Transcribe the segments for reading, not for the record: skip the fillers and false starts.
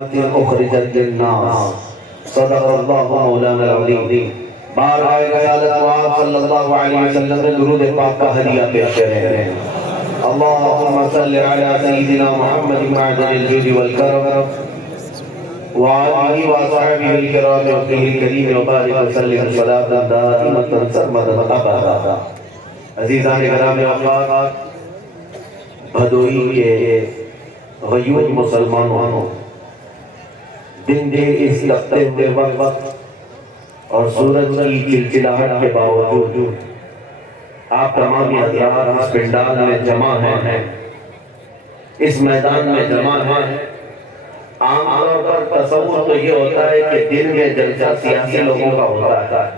أخرجت للناس صدق الله مولانا العظيم بارگاہ رسالت وآب صلی اللہ علیہ وسلم نے درود پاک کا ہدیہ پیش کریں اللہم صلی علی سیدنا محمد معدن الجود والکرم وآلہ وصحبہ الکرام وقتہ الکریم وبارک وسلم صلاة دائمة سرمدا ابدا۔ عزیزان کرام وفات، بھدوئی کے غیور مسلمانوں، دن دن اس تپتے ہوئے وقت اور سورج کی چلچلاہٹ کے باوجود آپ تمام حضرات اس پنڈال میں جمع ہیں، اس میدان میں جمع ہیں۔ عام طور پر تصور تو یہ ہوتا ہے کہ دن میں جلسہ سیاسی لوگوں کا ہوتا ہے،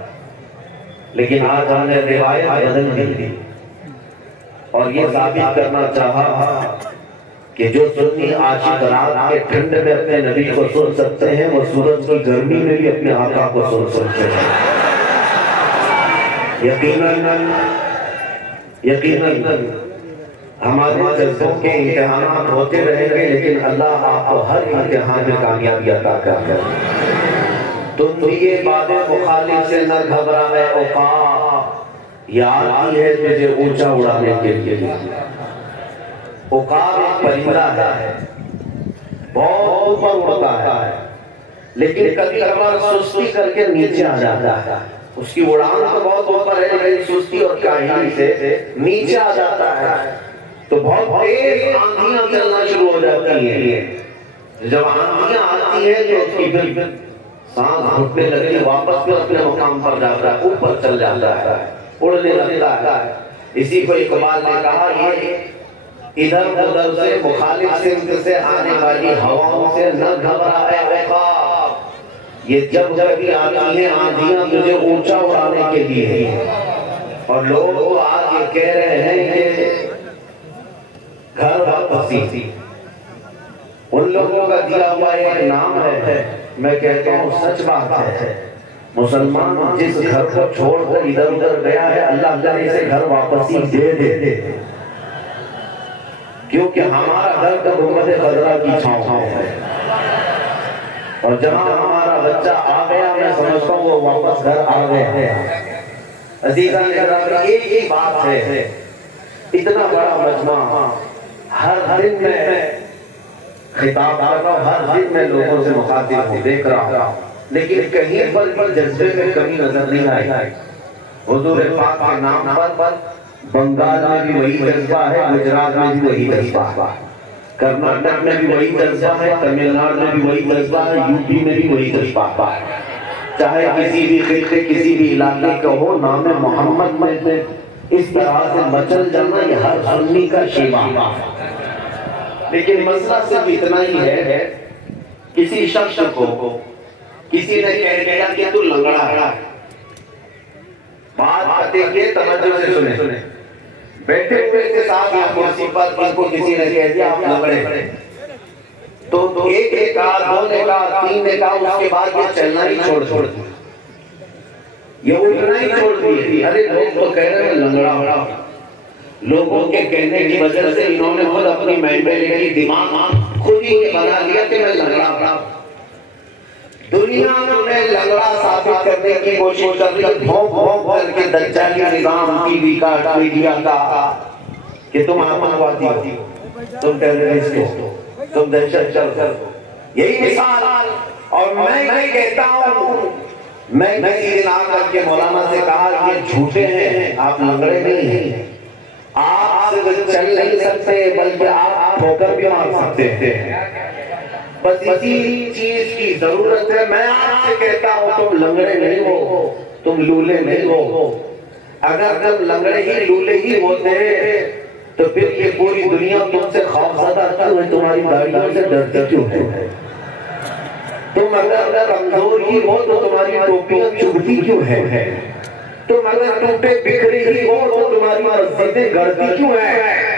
لیکن آج ہم نے روایت بدل دی اور یہ ثابت کرنا چاہا کہ جو سنی عاشق رات کے ٹھنڈ میں اپنے نبی کو سن سکتے ہیں، وہ سورج کی گرمی میں بھی اپنے آقا کو سن سکتے ہیں۔ یقیناً ہمارے جذبوں کے امتحانات ہوتے رہیں گے، لیکن اللہ آپ کو ہر امتحان میں کامیابی عطا کرے۔ تم دیے باد مخالف سے نہ گھبرا ہے عقاب، یہ آتی ہے تجھے اونچا اڑانے کے لیے۔ عقاب ایک پرندہ ہے، بہت اوپر اڑتا ہے، لیکن کبھی کبھار سستی کر کے نیچے آ جاتا ہے۔ اس کی اڑان تو بہت اوپر ہے، لیکن سستی اور کاہلی سے نیچے آ جاتا ہے تو بہت تیز آندھیاں چلنا شروع ہو جاتی ہیں۔ جب آندھیاں آتی ہیں تو اس کی پھر سانس گھٹنے لگتی، واپس پھر اپنے مقام پر جاتا ہے، اوپر چل جاتا ہے، اڑنے لگتا ہے۔ اسی کو اقبال نے کہا، یہ ادھر ادھر سے مخالف سمت سے آنے والی ہواؤں سے نہ گھبرا ہے عقاب، یہ جب کبھی آتی ہیں آندھیاں تجھے اونچا اڑانے کے لیے۔ اور لوگ آج یہ کہہ رہے ہیں کہ گھر واپسی، ان لوگوں کا دیا ہوا ایک نام ہے، میں کہتا ہوں سچ بات ہے۔ مسلمان جس گھر کو چھوڑ کر ادھر ادھر گیا ہے، اللہ تعالیٰ اسے گھر واپسی دے دے، کیونکہ ہمارا گھر تو گنبد خضرا کی چھاؤں ہے، اور جہاں ہمارا بچہ آ گیا میں سمجھتا ہوں وہ واپس گھر آ گئے ہیں۔ عزیزان گرامی، ایک ہی بات ہے، اتنا بڑا مجمع، ہر دن میں خطاب کر رہا ہوں، ہر دن میں لوگوں سے مخاطب ہوں، دیکھ رہا ہوں، لیکن کہیں پر جذبے میں کمی نظر نہیں آئی۔ حضور پاک کے نام پر بنگال میں بھی وہی جذبہ ہے، گجرات میں بھی وہی جذبہ ہے، کرناٹک میں بھی وہی جذبہ ہے، تمل ناڈو میں بھی وہی جذبہ ہے، یو پی میں بھی وہی جذبہ ہے۔ چاہے کسی بھی خطے کسی بھی علاقے کا ہو، نام محمد میں اس طرح سے مچل جانا یہ ہر سنی کا شیوا ہے۔ لیکن مسئلہ صرف اتنا ہی ہے، کسی شخص کو کسی نے کہہ دیا کہ تو لنگڑا ہے، بات دیکھیں توجہ سے سنیں، بیٹھے ہوئے کے ساتھ یا کرسی پر ان کو کسی نے کہہ دیا آپ لنگڑے، تو ایک نے کہا، دو نے کہا، تین نے کہا، اس کے بعد یہ چلنا ہی چھوڑ دیا، یہ اٹھنا ہی چھوڑ دیا۔ ارے لوگ تو کہہ رہے ہیں لنگڑا، لوگوں کے کہنے کی وجہ سے انہوں نے خود اپنی مینٹیلٹی دماغ خود ہی بنا لیا کہ میں لنگڑا۔ دنیا میں لنگڑا ثابت کرنے کی کوشش کر رہی، بھونک بھونک کر کے دجالی نظام ٹی وی کا میڈیا کا کہ تم آتنکوادی ہو، تم ٹیررسٹ ہو، تم دہشت گرد ہو، یہی مثال۔ اور میں یہ کہتا ہوں، میں کسی دن آ کر کے مولانا سے کہا یہ جھوٹے ہیں، آپ لنگڑے نہیں ہیں، آپ صرف چل نہیں سکتے بلکہ آپ ٹھوکر بھی مار سکتے ہیں، بس اسی چیز کی ضرورت ہے۔ میں آپ سے کہتا ہوں تم لنگڑے نہیں ہو، تم لولے نہیں ہو۔ اگر تم لنگڑے ہی لولے ہی ہوتے تو پھر یہ پوری دنیا تم سے خوفزدہ کیوں ہے، تمہاری داڑھیوں سے ڈرتی کیوں ہے؟ تم اگر کمزور ہی ہو تو تمہاری ٹوپیاں چبھتی کیوں ہے؟ تم اگر ٹوٹے بکھرے ہی ہو تو تمہاری مسجدیں گڑتی کیوں ہیں؟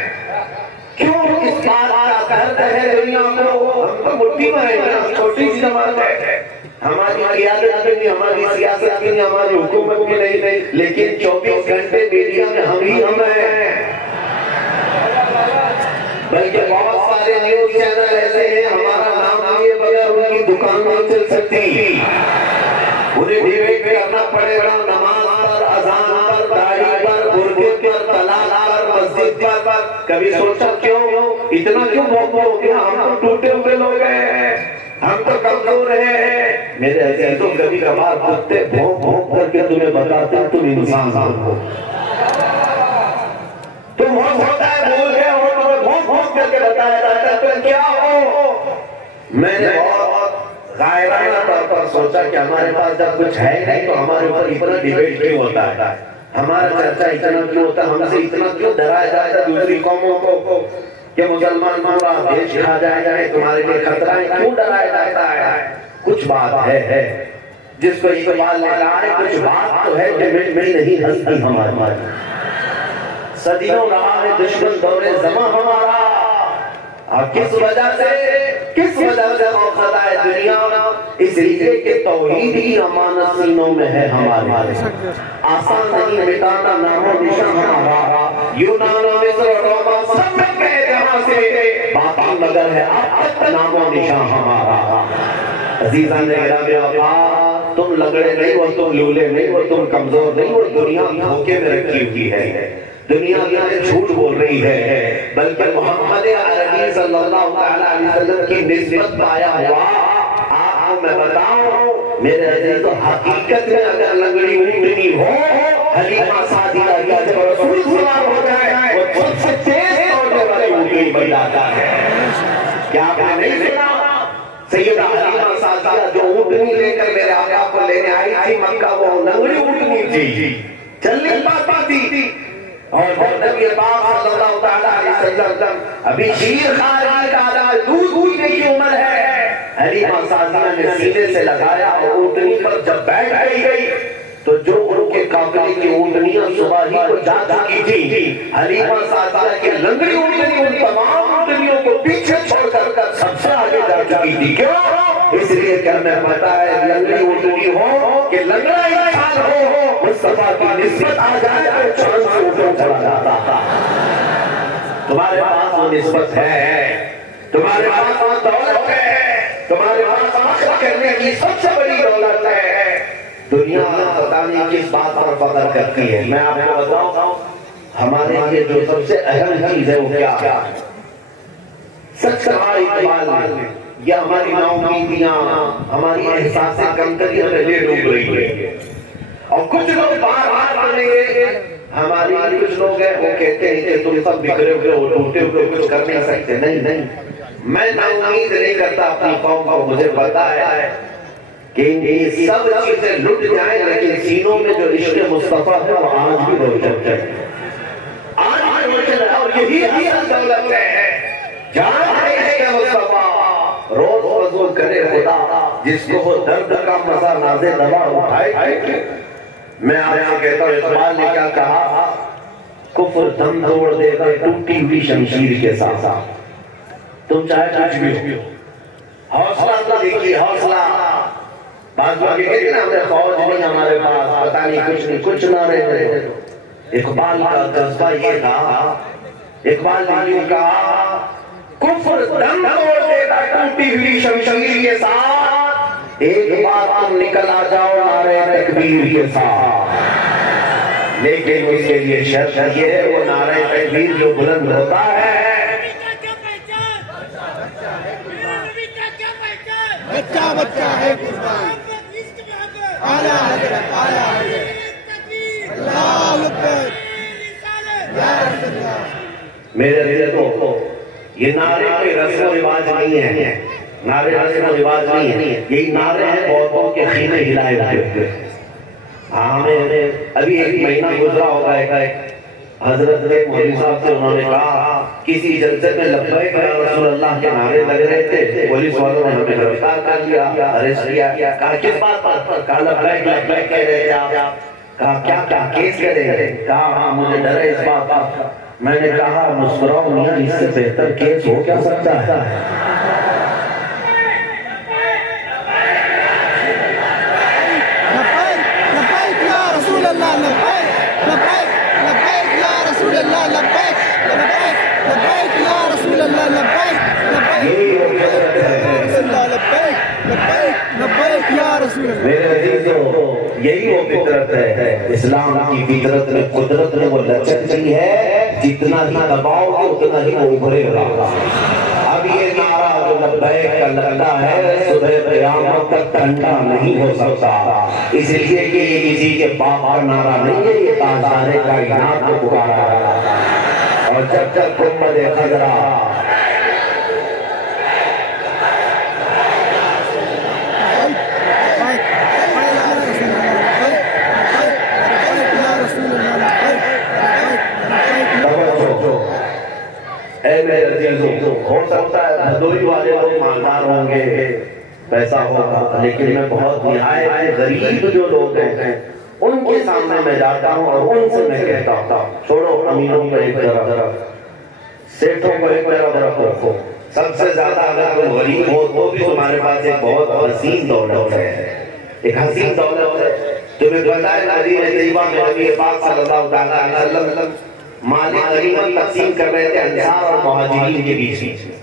کیوں اس بات کا درد ہے دنیا کو؟ ہم تو مٹھی میں ہیں، چھوٹی سی جماعت ہے، ہماری قیادت بھی نہیں، ہماری سیاست بھی نہیں، ہماری حکومت بھی نہیں، لیکن 24 گھنٹے میڈیا میں ہم ہی ہم ہیں۔ بلکہ بہت سارے نیوز چینل ایسے ہیں ہمارا نام لیے بغیر دکان نہیں چل سکتی. انہیں ڈیبیٹ کرنا پڑے گا نماز پر، اذان پر، داڑھی پر، برقعے پر، طلاق پر، مسجد پر. کبھی سوچا کیوں اتنا کیوں موقع ہو گیا؟ ہم تو ٹوٹے ہوئے لوگ ہیں، ہم تو کمزور ہیں. میرے عزیزوں کبھی کبھار کتے بھونک بھونک کر کے تمہیں بتاتے ہیں تم انسان ہو. تم ہوتا ہے بھول گئے ہو، تمہیں بھونک بھونک کر کے بتایا جاتا ہے تم کیا ہو. میں نے بہت غائرانہ طور پر سوچا کہ ہمارے پاس جب کچھ ہے نہیں تو ہمارے اوپر اتنا ڈیبیٹ کیوں ہوتا ہے، ہمارا چرچا اتنا کیوں ہوتا ہے، ہم سے اتنا کیوں ڈرایا جاتا ہے دوسری قوموں کو کہ مسلمان پورا دیش کھا جائے، تمہارے لیے خطرہ ہے. کیوں ڈرایا جاتا ہے؟ کچھ بات ہے جس کو اقبال نے کہا ہے کچھ بات تو ہے جو مٹ نہیں ہستی ہماری. صدیوں رہا ہے دشمن دور زماں ہمارا، اور کس وجہ سے موقع ہے دنیا، اس لیے کہ توحید کی امانت سینوں میں ہے ہمارے. آسان نہیں مٹانا نام و نشان ہمارا، یونان و مصر و روما سب میں گئے جہاں سے، باقی مگر ہے اب تک نام و نشان ہمارا. عزیزان گرامی وفا، تم لگڑے نہیں ہو، تم لولے نہیں ہو، تم کمزور نہیں ہو. دنیا دھوکے میں رکھی ہوئی ہے، دنیا جھوٹ بول رہی ہے، بلکہ محمد عربی صلی اللہ علیہ وسلم کی نسبت پایا ہوا. آپ کو میں بتاؤں میرے عزیزو، حقیقت میں اگر لنگڑی اونٹنی ہو، حلیمہ سعدیہ یا جب رسول سوار ہو جائے وہ سب سے تیز دوڑنے والی اونٹنی بن جاتا ہے. کیا آپ نے نہیں سنا؟ سیدہ حلیمہ سعدیہ جو اونٹنی لے کر میرے آقا کو لینے آئی تھی مکہ، وہ لنگڑی اونٹنی تھی، چل نہیں پاتی تھی. اور جب نبی پاک صلی اللہ علیہ وسلم ابھی شیر کھا رہا، دودھ پینے کی عمر ہے، حلیمہ سعدیہ نے سینے سے لگایا اور اونٹنی پر جب بیٹھ گئی تو جو ان کے قافلے کی اونٹنیاں صبح ہی کو جا چکی تھی، حلیمہ سعدیہ کے لنگڑی اونٹنی ان تمام اونٹنیوں کو پیچھے چھوڑ کر سب سے آگے جا چکی تھی. کیوں؟ اس لیے کہ ہمیں پتا ہے لنگڑی اونٹنی ہو کہ لنگڑا انسان ہو، مصطفیٰ کی نسبت آ جائے تو چاند سے اوپر چلا جاتا تھا. تمہارے پاس وہ نسبت ہے، تمہارے پاس وہ دولت ہے، تمہارے پاس فخر کرنے کی سب سے بڑی دولت ہے. دنیا پتہ نہیں کس بات پر فخر کرتی ہے. میں آپ کو بتاؤں ہمارے لیے جو سب سے اہم چیز ہے وہ کیا ہے؟ سچ کہا اقبال نے، یہ ہماری ناامیدیاں، ہماری احساس کمتری ہمیں لے ڈوب رہی ہے. اور کچھ لوگ بار بار مانیں گے، ہماری کچھ لوگ ہیں وہ کہتے ہیں کہ تم سب بکھرے ہوئے ہو، ٹوٹے ہوئے کچھ کر نہیں سکتے. نہیں، میں نا امید نہیں کرتا اپنی قوم کو. مجھے پتا ہے کہ یہ سب چیزیں لٹ جائیں لیکن سینوں میں جو عشق مصطفیٰ ہے وہ آج بھی روشن ہے، آج بھی روشن ہے. اور یہی اصل دولت ہے. جان ہے عشق مصطفیٰ، روز وضو کرے خدا، جس کو وہ درد کا مزہ نازے دوا اٹھائے. میں آپ سے کہتا ہوں اقبال نے کیا کہا؟ کفر دم توڑ دے گا ٹوٹی ہوئی شمشیر کے ساتھ. تم چاہے کچھ بھی ہو، حوصلہ تو دیکھیے، حوصلہ. بعض لوگ کہتے ہیں ہمیں فوج نہیں، ہمارے پاس پتہ نہیں کچھ نہ رہے. اقبال کا جذبہ یہ تھا، اقبال نے یوں کہا کفر دم توڑ دے گا ٹوٹی ہوئی شمشیر کے ساتھ، ایک بار تم نکل آ جاؤ نعرہ تکبیر کے ساتھ. لیکن اس کے لیے شرط یہ ہے وہ نعرہ تکبیر جو بلند ہوتا ہے، بچہ ہے قربان، اعلیٰ حضرت اللہ اکبر یا رسول اللہ. میرے دل کو یہ نعرے کوئی رسم و رواج نہیں ہے، نعرے رسم و رواج نہیں ہے، یہی نعرے ہیں بہتوں کے خیمے ہلائے ہوئے. ہمیں ابھی ایک مہینہ گزرا ہوگا، حضرت مولوی صاحب سے انہوں نے کہا کسی جلسے میں لبیک یا رسول اللہ کے نعرے لگ رہے تھے، پولیس والوں نے ہمیں گرفتار کر لیا، اریسٹ کیا. کہا کس بات پر؟ کہا لبیک کہہ رہے تھے آپ. کہا کیا کیس کہہ رہے ہیں؟ کہا ہاں مجھے ڈر ہے اس بات کا. میں نے کہا مسکراؤ میاں، اس سے بہتر کیس ہو کیا سکتا ہے؟ لبیک یا رسول اللہ، لبیک لبیک یا رسول اللہ، لبیک یا رسول اللہ، لبیک یا رسول اللہ، لبیک لبیک یا رسول اللہ۔ میرے عزیزوں یہی وہ فطرت ہے، اسلام کی فطرت میں قدرت میں وہ لچکتی ہے، جتنا ہی دباؤ گے اتنا ہی وہ ابھرے گا۔ اب یہ نعرہ جو لبیک کا لگتا ہے صبح قیامت تک ٹھنڈا نہیں ہو سکتا، اس لیے کہ یہ کسی کے باپ کا نعرہ نہیں ہے، یہ تاجدار کائنات کو پکارا ہے۔ اور جب تک امت خضرا اے میرے عزیزوں، ہو سکتا ہے بھدوئی والے لوگ مالدار ہوں گے، پیسہ ہوگا، لیکن میں بہت نہایت غریب جو لوگ ہیں ان کے سامنے میں جاتا ہوں اور ان سے میں کہتا ہوں چھوڑو امیروں کو ایک طرف، سیٹھوں کو ایک طرف رکھو، سب سے زیادہ اگر کوئی غریب ہو تو بھی تمہارے پاس ایک بہت حسین دولت ہے، ایک حسین دولت ہے۔ تمہیں پتہ ہے مدینہ طیبہ میں نبی پاک صلی اللہ علیہ وسلم مال غنیمت تقسیم کر رہے تھے انصار اور مہاجرین کے بیچ میں۔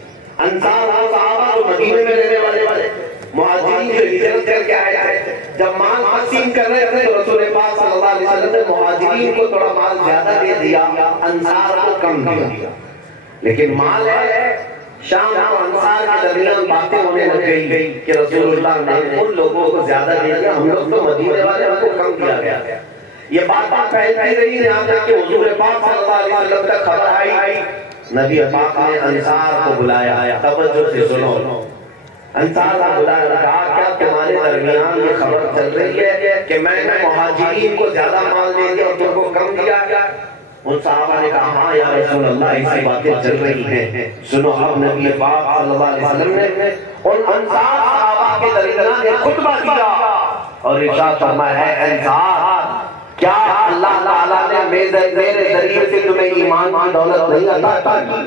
انصار وہ صحابہ جو مدینے میں رہنے والے، مہاجرین جو ہجرت کر کے آئے تھے، جب مال تقسیم کر رہے تھے تو رسول پاک صلی اللہ علیہ وسلم نے مہاجرین کو تھوڑا مال زیادہ دے دیا، انصار کو کم دیا۔ لیکن مال ہے، شام اور انصار کے درمیان باتیں ہونے لگ گئی کہ رسول اللہ نے ان لوگوں کو زیادہ دے دیا، ہم لوگ تو مدینے والے ہم کو کم دیا گیا۔ یہ بات پھیلتی رہی یہاں تک کہ حضور پاک صلی اللہ علیہ وسلم تک خبر آئی، نبی پاک نے انصار کو بلایا، توجہ سے سنو، انصار کو بلایا، کہا کیا تمہارے درمیان یہ خبر چل رہی ہے کہ میں نے مہاجرین کو زیادہ مال دے دیا اور تم کو کم دیا گیا؟ ان صحابہ نے کہا ہاں یا رسول اللہ ایسی باتیں چل رہی ہیں۔ سنو اب نبی پاک صلی اللہ علیہ وسلم نے ان انصار صحابہ کے درمیان ایک خطبہ دیا اور ارشاد فرمایا ہے انصار کیا اللہ تعالیٰ نے میرے ذریعے سے تمہیں ایمان کی دولت نہیں عطا کی؟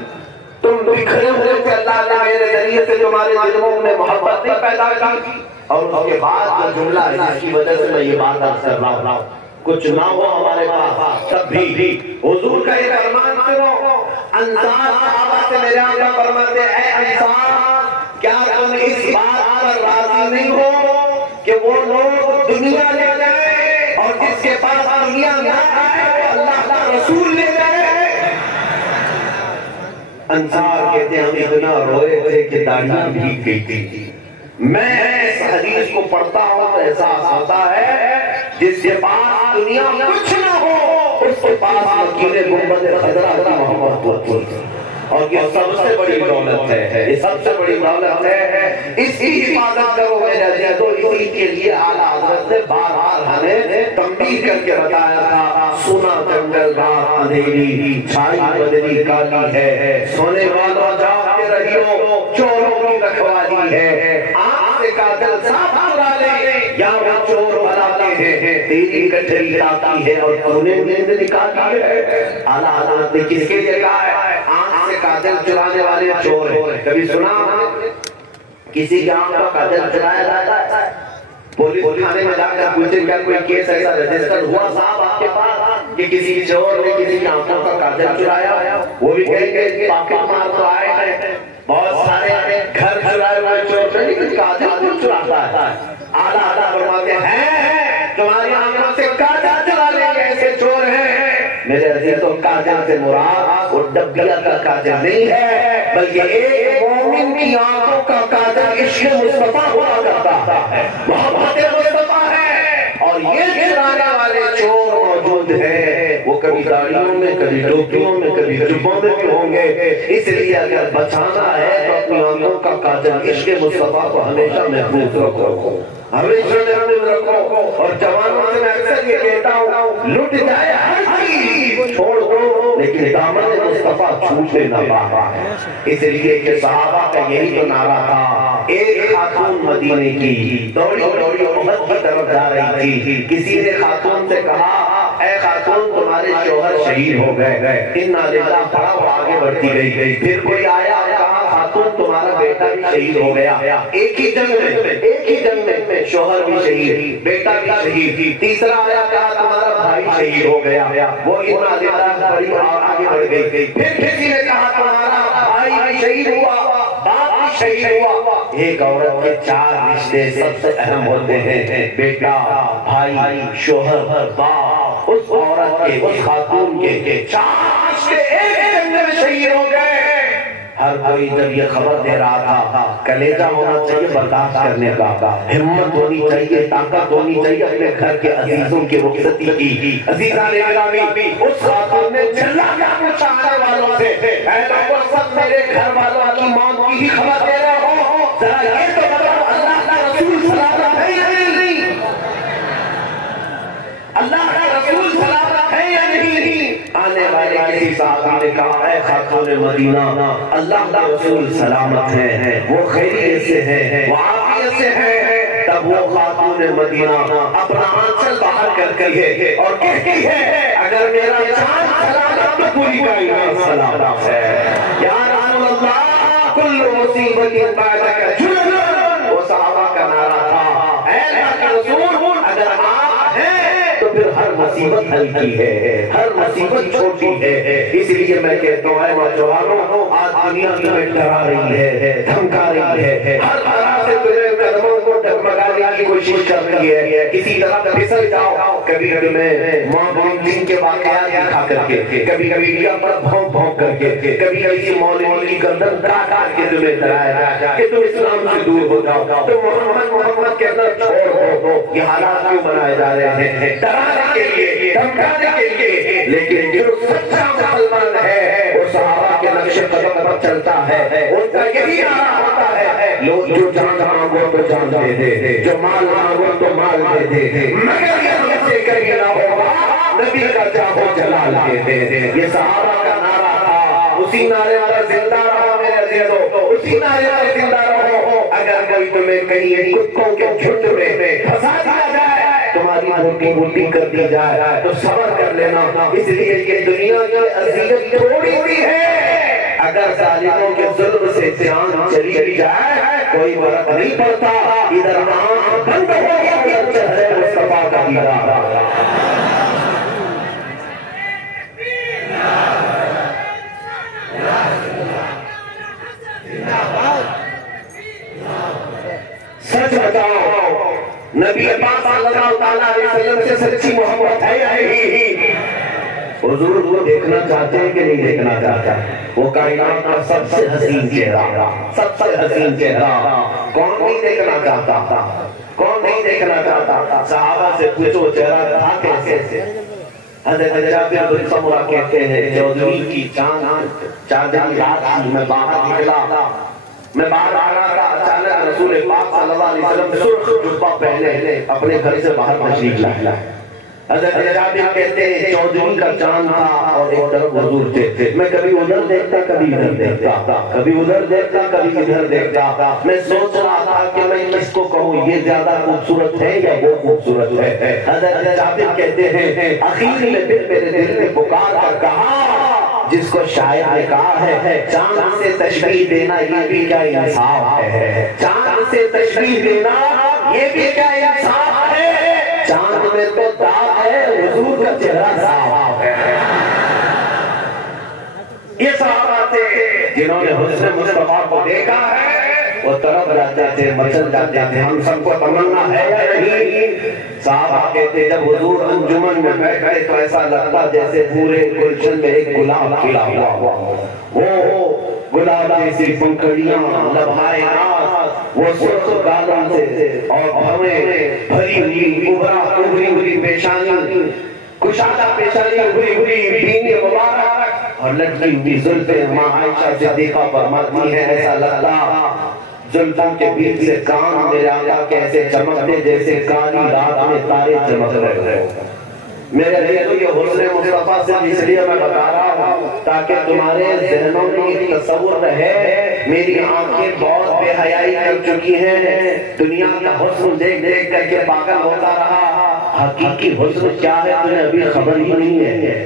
تم بکھرے ہوئے کہ اللہ نے میرے ذریعے سے تمہارے دلوں میں محبت نہیں پیدا کی؟ اور اس کے بعد جو جملہ ہے جس کی وجہ سے میں یہ بات عرض کر رہا ہوں، کچھ نہ ہو ہمارے پاس تب بھی حضور کا یہ فرمان سنو، انصار صحابہ سے میرے آقا فرماتے ہیں اے انصار کیا تم اس بات پر راضی نہیں ہو کہ وہ لوگ دنیا لے جائیں اور جس کے پاس دنیا نہ آئے وہ اللہ کا رسول لے جائے؟ انصار کہتے ہیں ہم اتنا روئے تھے کہ داڑیاں بھیگ گئی تھی۔ میں اس حدیث کو پڑھتا ہوں تو احساس ہوتا ہے جس کے پاس دنیا کچھ نہ ہو اس کے پاس مکین گنبد خضرا کی محبت ہوتی ہے، اور یہ سب سے بڑی دولت ہے، یہ سب سے بڑی دولت ہے، اس کی حفاظت کرو میرے عزیزو۔ اسی کے لیے اعلیٰ حضرت نے بار بار ہمیں تنبیہ کر کے بتایا تھا، سونا جنگل رات اندھیری چھائی بدری کالی ہے، سونے والوں جاؤ کے رہیو چوروں کی رکھوالی ہے، آنکھ سے قاتل صاف چرا لے یا وہ چور بلاتے ہیں، تیری کٹھری لاتی ہے اور تو نے نیند نکالی ہے۔ اعلیٰ حضرت نے کس کے لیے کہا ہے؟ آنکھ سے قاتل چرانے والے چور ہیں۔ کبھی سنا کسی کی آنکھ کا قاتل چرایا جاتا ہے؟ پولیس تھانے میں جا کر پوچھیں کیا کوئی کیس ایسا رجسٹر ہوا صاحب آپ کے پاس کہ کسی چور نے کسی کی آنکھوں کا قاتل چرایا؟ وہ بھی کہیں گے پاکٹ مار تو آئے ہیں، بہت سارے گھر چرائے ہوئے چور ہیں لیکن قاتل کیوں چراتا ہے؟ اعلیٰ فرماتے ہیں تمہاری آنکھوں سے قاتل چرا لیں گے ایسے چور ہیں۔ میرے عزیزوں قاتل سے مراد وہ ڈبیا کا قاتل نہیں ہے بلکہ ایک مومن کی آنکھوں کا قاتل عشق مصطفیٰ ہوا کرتا ہے، محبت مصطفیٰ ہے، اور یہ چرانے والے چور موجود ہیں، وہ کبھی داڑیوں میں کبھی ٹوپیوں میں کبھی جبوں میں بھی ہوں گے۔ اس لیے اگر بچانا ہے تو اپنی آنکھوں کا قاتل عشق مصطفیٰ کو ہمیشہ محفوظ رکھو، ہمیشہ محفوظ رکھو۔ اور جوانوں سے میں اکثر یہ کہتا ہوں لٹ جائے ہر چیز چھوڑ دو لیکن دامن مصطفیٰ چھوٹے نہ پائے۔ اس لیے کہ صحابہ کا یہی تو نعرہ تھا۔ ایک خاتون مدینے کی دوڑی دوڑی احد کی طرف جا رہی تھی، کسی نے خاتون سے کہا اے خاتون تمہارے شوہر شہید ہو گئے، انا للہ پڑا وہ آگے بڑھتی گئی۔ پھر کوئی آیا اور کہا خاتون تمہارا بیٹا بھی شہید ہو گیا، ایک ہی جنگ میں شوہر بھی شہید بیٹا بھی شہید۔ تیسرا آیا کہا تمہارا بھائی شہید ہو گیا، وہ انا للہ بڑی اور آگے بڑھ گئی۔ پھر کسی نے کہا تمہارا بھائی بھی شہید ہوا، باپ بھی شہید ہوا. ایک عورت کے 4 رشتے سب سے اہم ہوتے ہیں، بیٹا، بھائی، شوہر، باپ. اس عورت کے، اس خاتون کے 4 رشتے ایک دن میں شہید ہو گئے. ہر کوئی جب یہ خبر دے رہا تھا، کلیجہ ہونا چاہیے برداشت کرنے کا، ہمت ہونی چاہیے، طاقت ہونی چاہیے اپنے گھر کے عزیزوں کی رخصتی کی. عزیزان گرامی، اس خاتون نے چلا کیا پوچھا آنے والوں سے، اے لوگوں سب میرے گھر والوں کی موت کی ہی خبر دے رہے ہو، ذرا یہ تو بتاؤ اللہ کا رسول سلامت ہے یا نہیں؟ اللہ کا رسول سلامت ہے یا نہیں؟ آنے والے کسی صحابی نے کہا، اے خاتون مدینہ، اللہ کا رسول سلامت ہے، وہ خیریت سے ہے، وہ عافیت سے ہے. تب وہ خاتون مدینہ اپنا آنچل باہر کر کے اور کہتی ہے، اگر میرا چاند سلامت تو پوری کائنات سلامت ہے. یا رسول اللہ، کل مصیبت بعدک جنون. وہ صحابہ کا نعرہ تھا، اے اللہ کے رسول، اگر آپ ہیں تو پھر ہر مصیبت ہلکی ہے، ہر مصیبت چھوٹی ہے. اس لیے میں کہتا ہوں، اے نوجوانوں، آج دنیا تمہیں ڈرا رہی ہے، دھمکا رہی ہے، ہر طرح سے تمہیں قدموں کو ڈگمگانے کی کوشش کر رہی ہے. کسی طرح پھسل جاؤ. کبھی کبھی میں ماں بہن کے واقعات دکھا کر کے، کبھی کبھی دیا پر بھونک بھونک کر کے، کبھی کبھی مولوی کی گردن کاٹ کاٹ کے تمہیں ڈرایا کہ تم اسلام سے دور ہو جاؤ، تم محمد کہنا چھوڑ دو. یہ حالات کیوں بنائے جا رہے ہیں؟ ڈرانے کے لیے، دھمکانے کے لیے. لیکن جو سچا مسلمان ہے وہ صحابہ کے نقش قدم پر چلتا ہے. ان کا یہی نعرہ ہوتا ہے، لوگ جو جان مانگو تو جان دے دے، جو مال مانگو تو مال دے دے، مگر یہ سے کبھی نہ ہوگا نبی کا چاہو جلال دے دے. یہ صحابہ کا نعرہ تھا. اسی نعرے پر زندہ رہو میرے عزیزو، اسی نعرے پر زندہ رہو. اگر کوئی تمہیں کہیں کتوں کے جھنڈ میں پھنسا دیا جائے، تمہاری بھوٹی بھوٹی کر دی جائے تو صبر کر لینا. اس لیے کہ دنیا کی اذیت تھوڑی سی ہے. اگر ظالموں کے ظلم سے جان چلی جائے کوئی فرق نہیں پڑتا. ادھر آنکھ بند ہو گیا، ادھر چہرے مصطفیٰ کا دیدار. سچ بتاؤ، نبی پاک صلی اللہ علیہ وسلم سے سچی محبت ہے یا نہیں؟ حضور کو دیکھنا چاہتے ہیں کہ نہیں دیکھنا چاہتا؟ وہ کائنات کا سب سے حسین چہرہ، سب سے حسین چہرہ کون نہیں دیکھنا چاہتا؟ کون نہیں دیکھنا چاہتا؟ صحابہ سے پوچھو چہرہ تھا کیسے؟ حضرت جابر بن سمرہ کہتے ہیں، چودھویں کی چاندنی رات تھی، میں باہر نکلا، میں باہر آ رہا تھا، اچانک رسول پاک صلی اللہ علیہ وسلم سرخ جبہ پہنے اپنے گھر سے باہر تشریف لائے. حضرت جابر کہتے ہیں چودھویں کا چاند تھا اور ایک طرف حضور تھے. میں کبھی ادھر دیکھتا، کبھی ادھر دیکھتا، کبھی ادھر دیکھتا، کبھی ادھر دیکھتا. میں سوچ رہا تھا کہ میں کس کو کہوں، یہ زیادہ خوبصورت ہے یا وہ خوبصورت ہے. حضرت جابر کہتے ہیں اخیر میں پھر میرے دل نے پکار کر کہا، جس کو شاعر نے کہا ہے، چاند سے تشبیہ دینا یہ بھی کیا انصاف ہے، چاند سے تشبیہ دینا یہ بھی کیا انصاف ہے. چاند میں تو داغ ہے، حضور کا چہرہ صاف ہے. یہ صحابہ تھے جنہوں نے حسن مصطفیٰ کو دیکھا ہے، وہ طرف جاتے تھے، مچل جاتے تھے. ہم سب کو تمنا ہے یا نہیں؟ صحابہ کہتے جب حضور انجمن میں بیٹھے تو ایسا لگتا جیسے پورے گلشن میں ایک گلاب کھلا ہوا. وہ گلاب جیسی پنکھڑیاں، لبھائے ناز، وہ سرخ گالوں سے اور بھویں بھری ہوئی ابھری ہوئی پیشانی، کشادہ پیشانی، ابھری ہوئی بین مبارک اور لٹکی ہوئی زلفیں. ماں عائشہ صدیقہ فرماتی ہیں ایسا لگتا زلفوں کے بیچ سے کان میرے آقا کیسے چمکتے جیسے کالی رات میں تارے چمک رہے ہو. میرے لیے تو یہ حسن مصطفیٰ سے اس لیے میں بتا رہا ہوں تاکہ تمہارے ذہنوں میں ایک تصور رہے. میری آنکھیں بہت بے حیائی کر چکی ہیں، دنیا کا حسن دیکھ دیکھ کر کے پاگل ہوتا رہا. حقیقی حسن کیا ہے تمہیں ابھی خبر ہی نہیں ہے،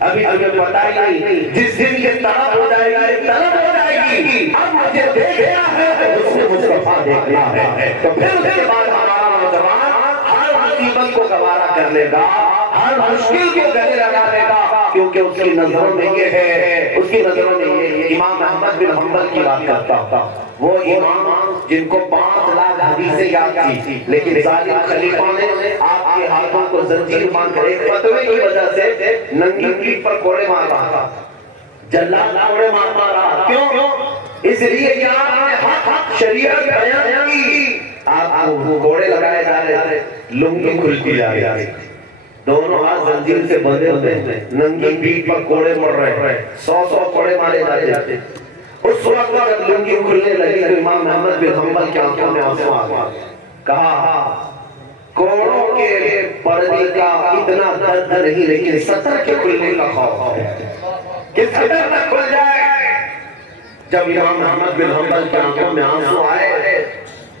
ابھی تمہیں پتہ ہی نہیں. جس دن یہ طلب ہو جائے گی، طلب ہو جائے گی، اب مجھے دیکھنا ہے تو حسن مصطفیٰ دیکھنا ہے، تو پھر اس کے بعد ہمارا نوجوان ہر مصیبت کو گوارا کر لے گا. ہر مشکل کو گلے لگانے کا، کیونکہ اس کی نظروں میں یہ ہے، اس کی نظروں میں یہ امام احمد بن حنبل کی بات کرتا، وہ امام جن کو 5 لاکھ حدیثیں یاد تھی، لیکن ظالم خلیفہ نے آپ کے ہاتھوں کو زنجیر باندھ کر ایک فتوے کی وجہ سے ننگی پیٹھ پر کوڑے مار رہا، جلاد کوڑے مار رہا، کیوں؟ اس لیے کہ آپ نے حق شریعت بیان کی، آپ کو کوڑے لگائے جا رہے، لنگی کھلتی جا رہی، دونوں ہاتھ زنجیر سے بندھے ہوتے ہیں، ننگی پیٹھ پر کوڑے مر رہے، 100 کوڑے مارے جاتے۔ اس وقت جب لنگی کھلنے لگی تو امام احمد بن حنبل کی آنکھوں میں آنسو آ گئے، کہا کوڑوں کے پردے کا اتنا درد نہیں، لیکن سطر کے کھلنے کا خوف ہے کہ سطر نہ کھل جائے۔ جب امام احمد بن حنبل کی آنکھوں میں آنسو آئے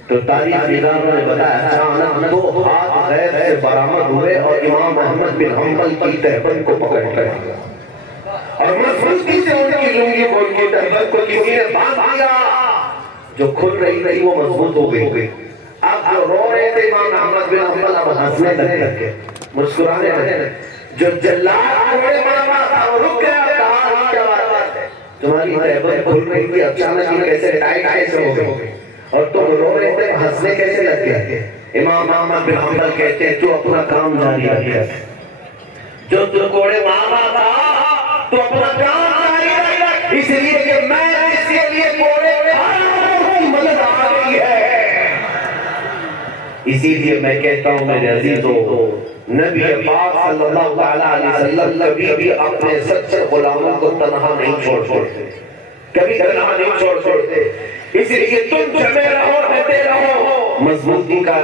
تو تاریخ نگاروں نے بتایا اچانک 2 ہاتھ غیب سے برآمد ہوئے اور امام احمد بن حنبل کی تہبند کو پکڑ کر اور مضبوطی سے ان کی لنگی کھول کے تہبند کو کسی نے باندھ دیا، جو کھل رہی تھی وہ مضبوط ہو گئی۔ اب جو رو رہے تھے امام احمد بن حنبل اب ہنسنے لگے، مسکرانے لگے، جو جلاد کوڑے مارا تھا وہ رک گیا، کہا کیا بات ہے، تمہاری تہبند کھل رہی تھی، اچانک یہ کیسے ٹائٹ کیسے ہو گئی اور تم رو رہے تھے، ہنسنے کیسے لگ گئے؟ امام احمد بن حنبل کہتے ہیں تو اپنا کام جاری رکھ، جو تو کوڑے مارا تھا تو اپنا کام جاری رکھ، اس لیے کہ میں اس کے لیے کوڑے کی مدد آ گئی ہے۔ اسی لیے میں کہتا ہوں میرے عزیزو، نبی پاک صلی اللہ علیہ وسلم کبھی بھی اپنے سچے غلاموں کو تنہا نہیں چھوڑتے، کبھی تنہا نہیں چھوڑتے، اس لیے تم جمے رہو، رہتے رہو، مضبوطی کا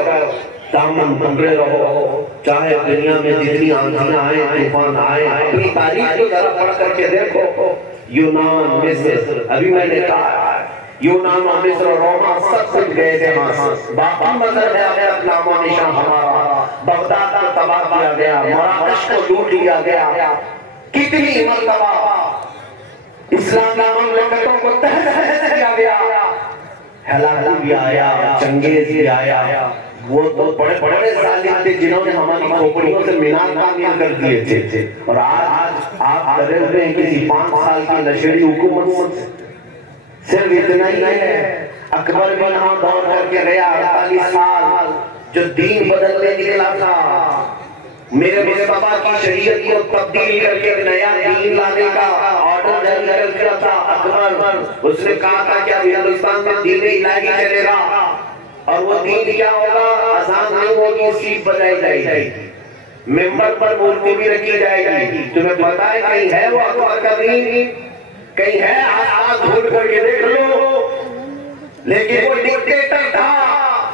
دامن پکڑے رہو، چاہے دنیا میں جتنی آندھیاں آئیں، طوفان آئیں، اپنی تاریخ کو ذرا پڑھ کر کے دیکھو، یونان، مصر، ابھی میں نے کہا یونان و مصر و روما سب کچھ گئے تھے وہاں، باقی مذہب ہے اپنا نام و نشان ہمارا، بغداد کو تباہ کیا گیا، مراکش کو لوٹ لیا گیا، کتنی مرتبہ اسلام مملکتوں کو تہس کیا گیا، ہلاکو بھی آیا، چنگیز بھی آیا، وہ تو بڑے بڑے ظالم تھے جنہوں نے ہماری کھوپڑیوں سے مینار تعمیر کر دیے تھے، اور آج آپ ڈرے ہوئے ہیں کسی 5 سال کی نشری حکومت سے، صرف اتنا ہی ہے، اکبر بھی یہاں دور کر کے گیا 48 سال، جو دین بدلنے نکلا تھا، میرے مصطفیٰ کی شریعت کو تبدیل کر کے نیا دین لانے کا آرڈر جاری کر دیا تھا اکبر، اس نے کہا تھا کہ اب ہندوستان میں دین الہی چلے گا، اور وہ دین کیا ہوگا، اذان نہیں ہوگی، سیٹ بجائی جائے گی، ممبر پر مورتی بھی رکھی جائے گی، تمہیں پتا ہے کہیں ہے وہ اکبر کا دین، کہیں ہے، آس ڈھونڈ کر کے دیکھ لو، لیکن وہ ڈکٹیٹر تھا،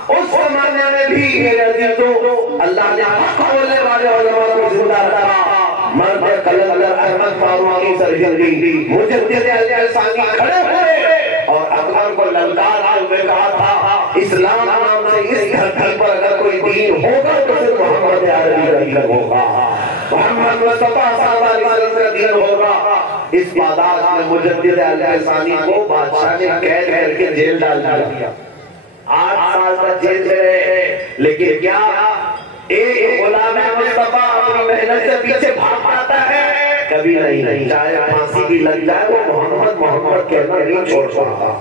اس زمانے میں بھی میرے عزیزو اللہ نے حق بولنے والے علماء کو زندہ رکھا، مرد قلندر احمد فاروقی سرہندی مجدد الثانی کھڑے ہوئے اور اکبر کو للکارتے ہوئے کہا تھا اسلام نام سے اس دھرتی پر اگر کوئی دین ہوگا تو صرف محمد عربی کا دین ہوگا، محمد مصطفیٰ صلی اللہ علیہ وسلم کا دین ہوگا۔ اس پاداش میں مجدد الثانی کو بادشاہ نے قید کر کے جیل ڈال دیا، 8 سال تک جیل میں رہے، لیکن کیا ایک غلام مصطفیٰ اپنی محنت سے پیچھے بھاگ پاتا ہے؟ کبھی نہیں، چاہے پھانسی بھی لگ جائے وہ محمد کہنا نہیں چھوڑ سکتا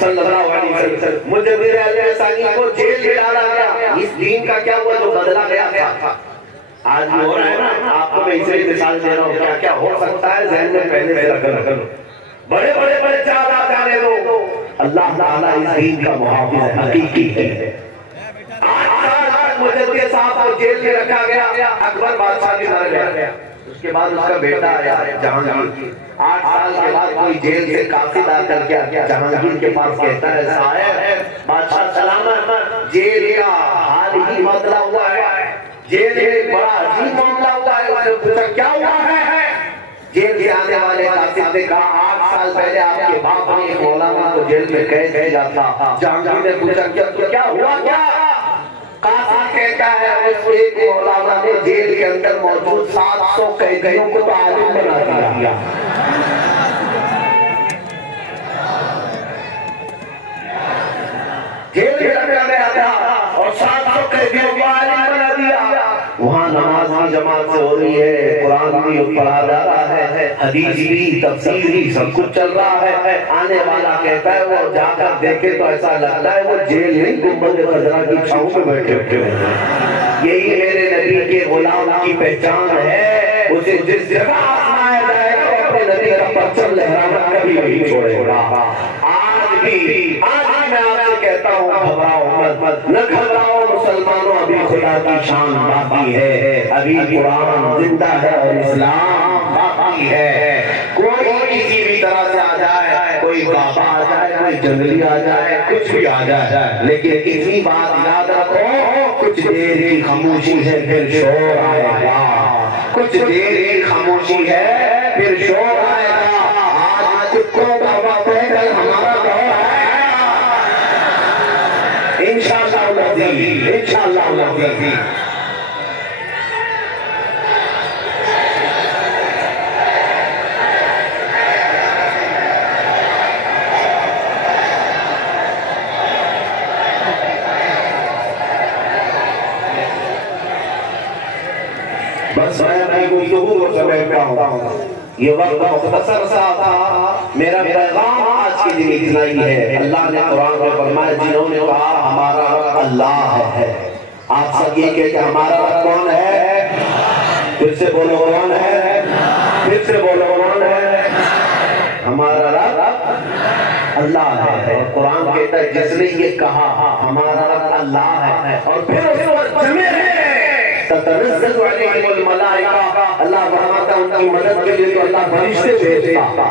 صلی اللہ علیہ وسلم۔ مجدد الثانی کو جیل میں ڈالا گیا، اس دین کا کیا ہوا جو بدلا گیا تھا، آج بھی ہو رہا ہے نا، آپ کو میں اس لیے مثال دے رہا ہوں، کیا کیا ہو سکتا ہے ذہن میں پہلے سے رکھ لو، بڑے چاہتا جانے دو، اللہ تعالیٰ اس دین کا محافظ حقیقی ہے۔ 8 سال مجدد صاحب کو جیل میں رکھا گیا، اکبر بادشاہ بھی مر گیا، اس کے بعد اس کا بیٹا آیا جہانگیر، 8 سال کے بعد کوئی جیل سے قاصد آ کر کے جہانگیر کے پاس کہتا ہے صاحب بادشاہ سلامت، جیل کا حال ہی بدلا ہوا ہے، جیل میں بڑا عجیب معاملہ ہوا ہے، اس نے پوچھا کیا ہوا ہے؟ جیل سے آنے والے قاصد نے کہا 8 سال پہلے آپ کے باپ نے ایک مولانا کو جیل میں قید کیا تھا، جہانگیر نے پوچھا کیا ہوا کیا؟ قاصد کہتا ہے اس ایک مولانا نے جیل کے اندر موجود 700 قیدیوں کو تو عالم بنا دیا، جیل میں رکھا گیا تھا اور 700 قیدیوں کو عالم بنا دیا، وہاں نماز جماعت سے ہو رہی ہے، قرآن بھی پڑھا جا رہا ہے، حدیث بھی، تفسیر بھی، سب کچھ چل رہا ہے۔ آنے والا کہتا ہے وہ جا کر دیکھے تو ایسا لگتا ہے وہ جیل میں گنبد خضرا کی چھاؤں میں بیٹھے ہوئے ہیں۔ یہی میرے نبی کے غلام کی پہچان ہے، اسے جس جگہ آزمایا جائے گا اپنے نبی کا پرچم لہرانا کبھی نہیں چھوڑے گا۔ آج بھی میں آپ سے کہتا ہوں گھبراؤ مت، نہ گھبراؤ مسلمانوں، ابھی خدا کی شان باقی ہے، ابھی قرآن زندہ ہے اور اسلام باقی ہے۔ کوئی کسی بھی طرح سے آ جائے، کوئی بابا آ جائے، کوئی جنگلی آ جائے، کچھ بھی آ جائے، لیکن اتنی بات یاد رکھو، کچھ دیر کی خاموشی ہے پھر شور آئے گا، کچھ دیر کی خاموشی ہے پھر شور آئے گا۔ آج کتوں کا وقت ہے، کل ہمارا دور ہے۔ انشاءاللہ العزیز، انشاءاللہ العزیز۔ بس میں اپنی گفتگو کو سمیٹتا ہوں، یہ وقت مختصر سا تھا، میرا پیغام آج کے دن اتنا ہی ہے۔ اللہ نے قرآن میں فرمایا جنہوں نے کہا ہمارا رب اللہ ہے، آپ سب یہ کہتے ہیں ہمارا رب کون ہے؟ پھر سے بولو کون ہے؟ پھر سے بولو کون ہے؟ ہمارا رب اللہ ہے۔ اور قرآن کہتا ہے جس نے یہ کہا ہمارا رب اللہ ہے اور پھر اس پر جمع ہے تتنزل علیہم الملائکہ، اللہ فرماتا ہے ان کی مدد کے لیے تو اللہ فرشتے بھیجتا،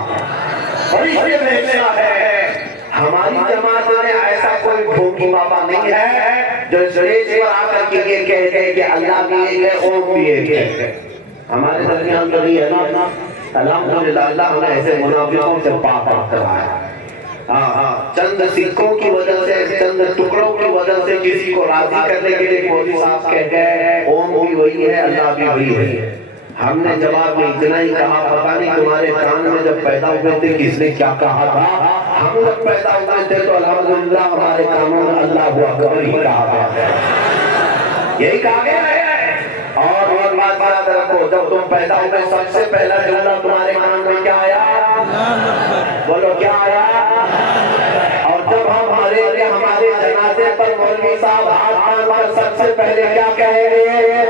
فرشتے بھیجتا ہے۔ ہماری جماعت میں ایسا کوئی بھونکی بابا نہیں ہے جو اسٹیج پر آ کر کے یہ کہتے ہیں کہ اللہ بھی ایک ہے، اوم بھی ایک ہے۔ ہمارے درمیان تو نہیں ہے نا، الحمدللہ اللہ ہمیں ایسے منافقوں سے پاک رکھا ہے۔ چند سکوں کی وجہ سے، چند ٹکڑوں کی وجہ سے کسی کو راضی کرنے کے لیے مولوی صاحب کہتے ہیں اوم بھی وہی ہے، اللہ بھی وہی ہے۔ ہم نے جواب میں اتنا ہی کہا پتہ نہیں تمہارے کان میں جب پیدا ہوئے تھے کس نے کیا کہا تھا، ہم جب پیدا ہوئے تھے تو الحمدللہ ہمارے کانوں میں اللہ اکبر ہی کہا گیا، یہی کہا گیا ہے۔ اور بات یاد رکھو، جب تم پیدا ہوئے سب سے پہلا جملہ تمہارے کان میں کیا آیا؟ بولو کیا آیا؟ اور جب ہم ہمارے جنازے پر مولوی صاحب ہاتھ باندھ کر سب سے پہلے کیا کہیں گے؟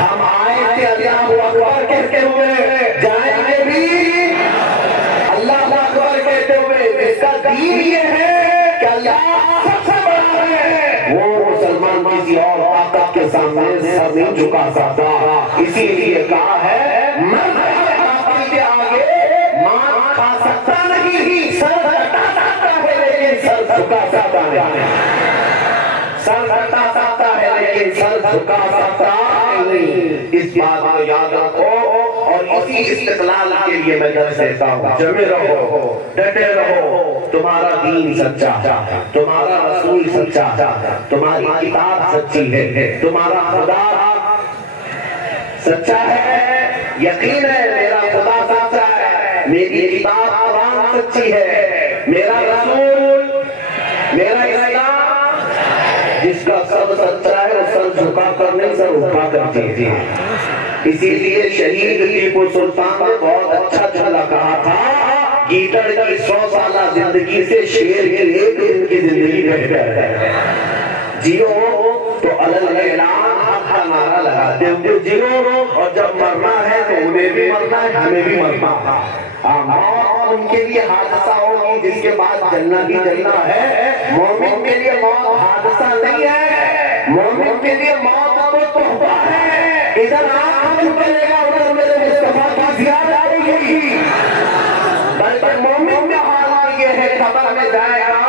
ہم آئے تھے اللہ اکبر کہتے ہوئے، جائیں گے بھی اللہ اکبر کہتے ہوئے۔ اس کا دین یہ ہے کہ اللہ سب سے بڑا ہے، وہ مسلمان کسی اور طاقت کے سامنے سر نہیں جھکا سکتا، اسی لیے کہا ہے مرد کے آگے مان کھا سکتا نہیں، سر کٹا سکتا ہے لیکن سر جھکا سکتا نہیں، سر کٹا سکتا ہے لیکن سر جھکا سکتا نہیں۔ اس بات کو یاد رکھو اور اسی استقلال کے لیے میں درس دیتا ہوں۔ جمع رہو، ڈٹے رہو، تمہارا دین سچا، تمہارا رسول سچا، تمہاری کتاب سچی ہے، تمہارا خدا سچا ہے، یقین ہے میرا خدا سچا ہے، میری کتاب قرآن سچی ہے، میرا رسول، میرا اسلام، جس کا سب سچا ہے وہ سر جھکا کر نہیں سر اٹھا کر چیزیں۔ اسی لیے شہید ٹیپو سلطان نے بہت اچھا جملہ کہا تھا، گیدڑ کی 100 سالہ زندگی سے شیر کے ایک دن کی زندگی بہتر ہے۔ جیو تو علل اعلان حق کا نعرہ لگاتے ہوئے جیو، اور جب مرنا ہے تو انہیں بھی مرنا ہے، ہمیں بھی مرنا ہے۔ موت ان کے لیے حادثہ ہوگی جس کے بعد جلنا ہی جلنا ہے، مومن کے لیے موت حادثہ نہیں ہے، مومن کے لیے موت تو تحفہ ہے۔ ادھر آنکھ چلے گا، ادھر میرے مصطفیٰ کی زیادہ آئے گی، بلکہ مومن کا حال یہ ہے قبر میں جائے گا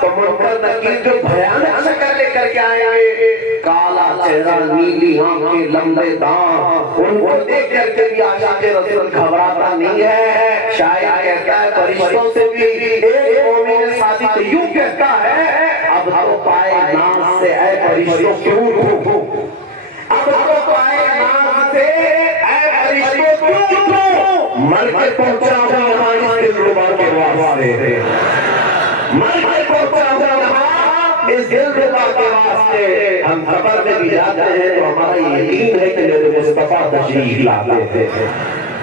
تو منکر نکیر جو بھیانک شکل لے کر کے آئیں گے، کالا چہرہ، نیلی آنکھیں، لمبے دانت، ان کو دیکھ کر کے بھی عاشق رسول گھبراتا نہیں ہے۔ شاعر کہتا ہے فرشتوں سے بھی ایک مومن صادق یوں کہتا ہے، اب تو پائے ناز سے اے فرشتوں کیوں رو، اب تو پائے ناز سے اے فرشتوں کیوں رو، مر کے پہنچا ہوں یہاں اس دلربا کے واسطے، مر کے پہنچا ہوں یہاں اس دلربا کے واسطے، ہم قبر میں بھی جاتے ہیں تو ہمارا یقین ہے کہ میرے مصطفیٰ تشریف لاتے ہیں.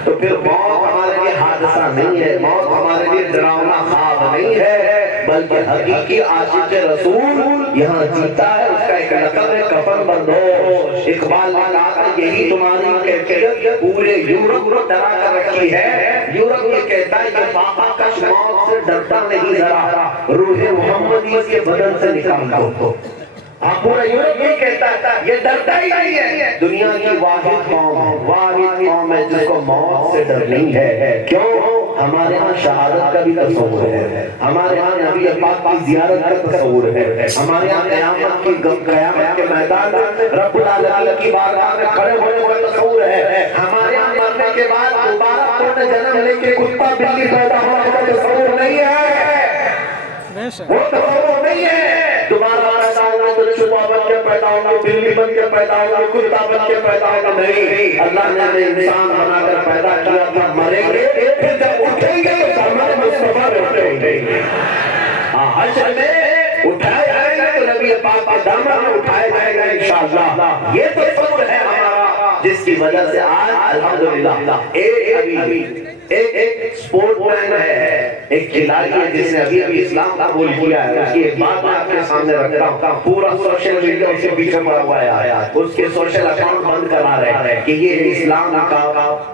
تو پھر موت ہمارے لیے حادثہ نہیں ہے، موت ہمارے لیے ڈراؤنا خواب نہیں ہے، بلکہ حقیقی عاشق رسول یہاں جیتا ہے. اس کا ایک لقب ہے کفن بردوش. اقبال نے کہا کہ یہی تمہاری کیفیت پورے یورپ کو ڈرا کر رکھی ہے. یورپ یہ کہتا ہے کہ پاپا کش موت سے ڈرتا نہیں ذرا، روح محمدی اس کے بدن سے نکال دو. پورا یورپ یہ کہتا ہے یہ ڈرتا ہی نہیں ہے. دنیا کی واحد قوم ہے جس کو موت سے ڈر نہیں ہے. کیوں؟ ہمارے ہاں شہادت کا بھی تصور ہے، ہمارے ہاں نبی پاک کی زیارت کا تصور ہے، ہمارے ہاں قیامت کے میدان میں رب العالمین کی بارگاہ میں کھڑے ہونے کا تصور ہے، ہمارے ہاں مرنے کے بعد دوبارہ پورن جنم لے کے کتا بلی پیدا ہونے کا تصور نہیں ہے. وہ تصور نہیں ہے. دوبارہ پیدا ہوگا تو چوپا بن کے پیدا ہوگا، بلی بن کے پیدا ہوگا، کتا بن کے پیدا ہوگا. نہیں، اللہ نے ہمیں انسان بنا کر پیدا کیا تھا. مریں گے پھر جب اٹھیں گے تو ہمارے مصطفیٰ میں اٹھیں گے. حشر میں اٹھائے جائیں گے تو نبی پاک کے دامن میں اٹھائے جائیں گے انشاءاللہ. یہ تو تصور ہے ہمارا، جس کی وجہ سے آج الحمدللہ ایک سپورٹ مین ہے، ایک کھلاڑی ہے جس نے ابھی اسلام قبول کیا ہے. اس کی ایک بات میں آپ کے سامنے رکھتا ہوں. پورا سوشل میڈیا اس کے پیچھے پڑا ہوا ہے، اس کے سوشل اکاؤنٹ بند کرا رہے ہیں کہ یہ اسلام کا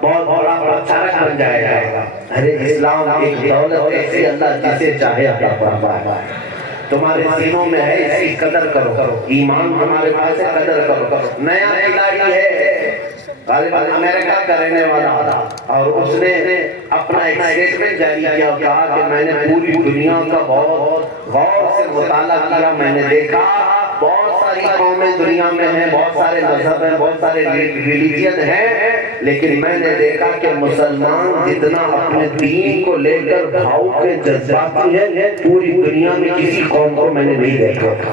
بہت بڑا پرچارک بن جائے گا. ارے اسلام ایک دولت ایسی اللہ جسے چاہے عطا فرمائے. تمہارے سینوں میں ہے، اس کی قدر کرو. ایمان ہمارے پاس ہے، قدر کرو. نیا کھلاڑی ہے غالب امریکہ کا رہنے والا تھا، اور اس نے اپنا ایک اسٹیٹمنٹ جاری کیا اور کہا کہ میں نے پوری دنیا کا بہت غور سے مطالعہ کیا. میں نے دیکھا بہت ساری قومیں دنیا میں ہیں، بہت سارے مذہب ہیں، بہت سارے ریلیجن ہیں، لیکن میں نے دیکھا کہ مسلمان جتنا اپنے دین کو لے کر بھاؤ کے جذباتی ہے، پوری دنیا میں کسی قوم کو میں نے نہیں دیکھا.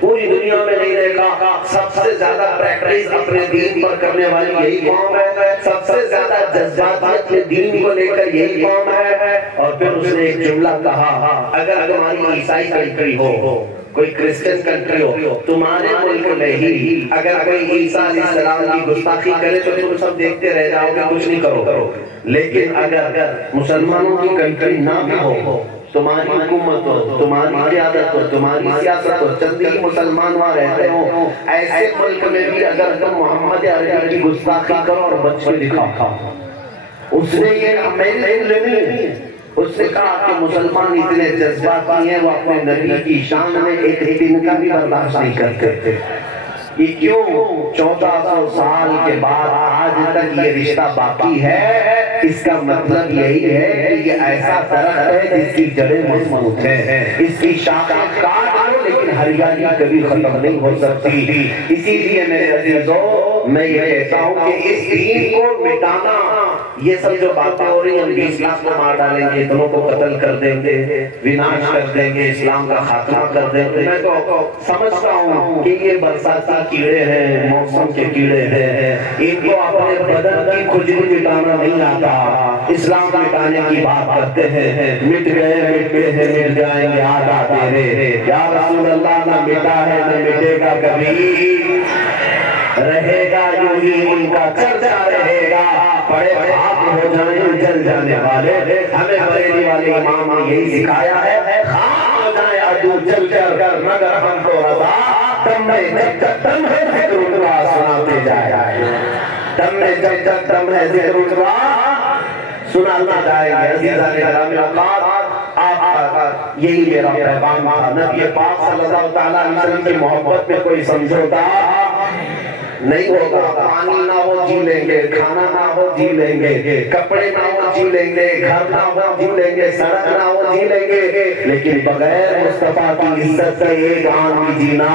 پوری دنیا میں نہیں دیکھا. سب سے زیادہ پریکٹس اپنے دین پر کرنے والی یہی قوم ہے، سب سے زیادہ جذباتی اپنے دین کو لے کر یہی قوم ہے. اور پھر اس نے ایک جملہ کہا، اگر تمہاری عیسائی کنٹری ہو، کوئی کرسچن کنٹری ہو، تمہارے ملک میں ہی اگر کوئی عیسیٰ علیہ السلام کی گستاخی کرے تو تم سب دیکھتے رہ جاؤ گے، کچھ نہیں کرو. لیکن اگر مسلمانوں کی کنٹری نہ بھی ہو، تمہاری حکومت ہو، تمہاری قیادت ہو، تمہاری سیاست ہو، چند ہی مسلمان وہاں رہتے ہوں، ایسے ملک میں بھی اگر تم محمد عربی کی گستاخی کرو اور بچ کے دکھاؤ. اس نے یہ میرے علم نہیں، اس نے کہا کہ مسلمان اتنے جذباتی ہیں وہ اپنے نبی کی شان میں ایک دن کا بھی برداشت نہیں کرتے. یہ کیوں 1400 سال کے بعد آج تک یہ رشتہ باقی ہے؟ اس کا مطلب یہی ہے کہ یہ ایسا درخت ہے جس کی جڑیں مضبوط ہیں، اس کی شاخیں کاٹ لو لیکن ہریالی کبھی ختم نہیں ہو سکتی. اسی لیے میرے عزیزو میں یہ کہتا ہوں کہ اس دین کو مٹانا، یہ سب جو باتیں ہو رہی ہیں، ہم بھی اسلام کو مار ڈالیں گے، اتنوں کو قتل کر دیں گے، وناش کر دیں گے، اسلام کا خاتمہ کر دیں گے. میں تو سمجھتا ہوں کہ یہ برساتی کیڑے ہیں، موسم کے کیڑے ہیں، ان کو اپنے بدن کی کھجلی مٹانا نہیں آتا. اسلام مٹانے کی بات کرتے ہیں، مٹ گئے مٹتے ہیں، مٹ جائیں گے آدھا تیرے. یا رسول اللہ نہ مٹا ہے نہ مٹے گا کبھی، رہے گا یوں ہی ان کا چرچا رہے گا. بڑے خاک ہو جائیں جل جانے والے، ہمیں بریلی والے امام نے یہی سکھایا ہے، خاک ہو جائیں عدو چل کر مگر ہم تو رضا. دم میں جب تک دم ہے ذکر اللہ سناتے جائے، دم میں جب تک دم ہے ذکر اللہ سنانا جائے گا. عزیزان گرامی آپ یہی میرا پیغام تھا. نبی پاک صلی اللہ علیہ وسلم کی محبت میں کوئی سمجھوتا نہیں ہوگا. پانی نہ ہو جی لیں گے، کھانا نہ ہو جی لیں گے، کپڑے نہ ہو جی لیں گے، گھر نہ ہو جی لیں گے، سڑک نہ ہو جی لیں گے، لیکن بغیر مصطفیٰ کی عزت سے ایک آن بھی جینا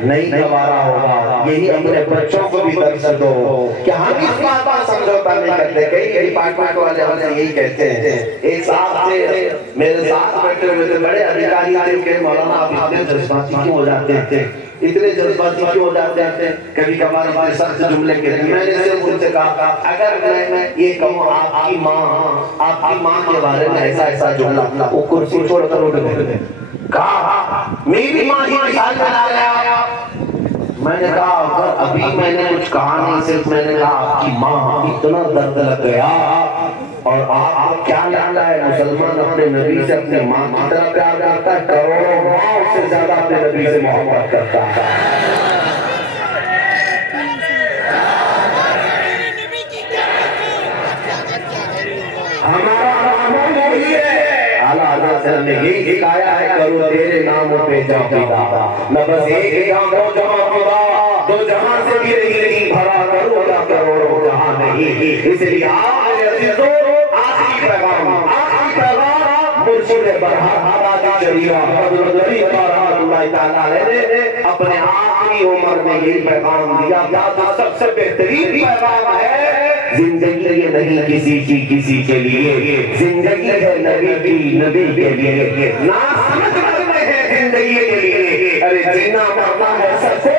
نہیں گوارا ہوگا. یہی اپنے بچوں کو بھی درس دو کہ ہم اس بات پر سمجھوتا نہیں کرتے. کئی ڈپارٹمنٹ والے ہم سے یہی کہتے ہیں. ایک صاحب سے میرے ساتھ بیٹھے ہوئے تھے، بڑے ادھیکاری تھے کہ مولانا آپ اتنے جذباتی کیوں ہو جاتے ہیں، اتنے جذباتی کیوں ہو جاتے ہیں، کبھی کبھار ہمارے سخت جملے کہتے ہیں. میں نے صرف ان سے کہا اگر میں یہ کہوں آپ کی ماں کے بارے میں ایسا جملہ، وہ کرسی چھوڑ کر اٹھ گئے. کہا میری ماں ہی مثال بنا رہا ہے صرف میں نے کہا آپ کی ماں اتنا درد لگ گیا اور آپ کیا لگتا ہے مسلمان اپنے نبی سے اپنے ماں کی طرح پیار کرتا ہے، کروڑوں ماں اس سے زیادہ اپنے نبی سے محبت کرتا ہے۔ ہمارا معمول یہی ہے، اعلیٰ حضرت نے یہی سکھایا ہے، کرو تیرے نام پہ جا فدا، نہ بس ایک جہاں دو جہاں فدا، دو جہاں سے بھی نہیں بھرا، کرو یا کروڑوں جہاں نہیں۔ اس لیے آپ میرے عزیزوں آخری پیغام مرشد برہان راجی شریعہ رحمۃ اللہ تعالیٰ نے اپنے آخری عمر میں یہ پیغام دیا تھا، جو سب سے بہترین پیغام ہے، زندگی یہ نہیں کسی کی کسی کے لیے، زندگی ہے نبی کی نبی کے لیے، نہ سمجھ رکھتے ہیں زندگی کے لیے، ارے جینا مرنا ہے سب کچھ،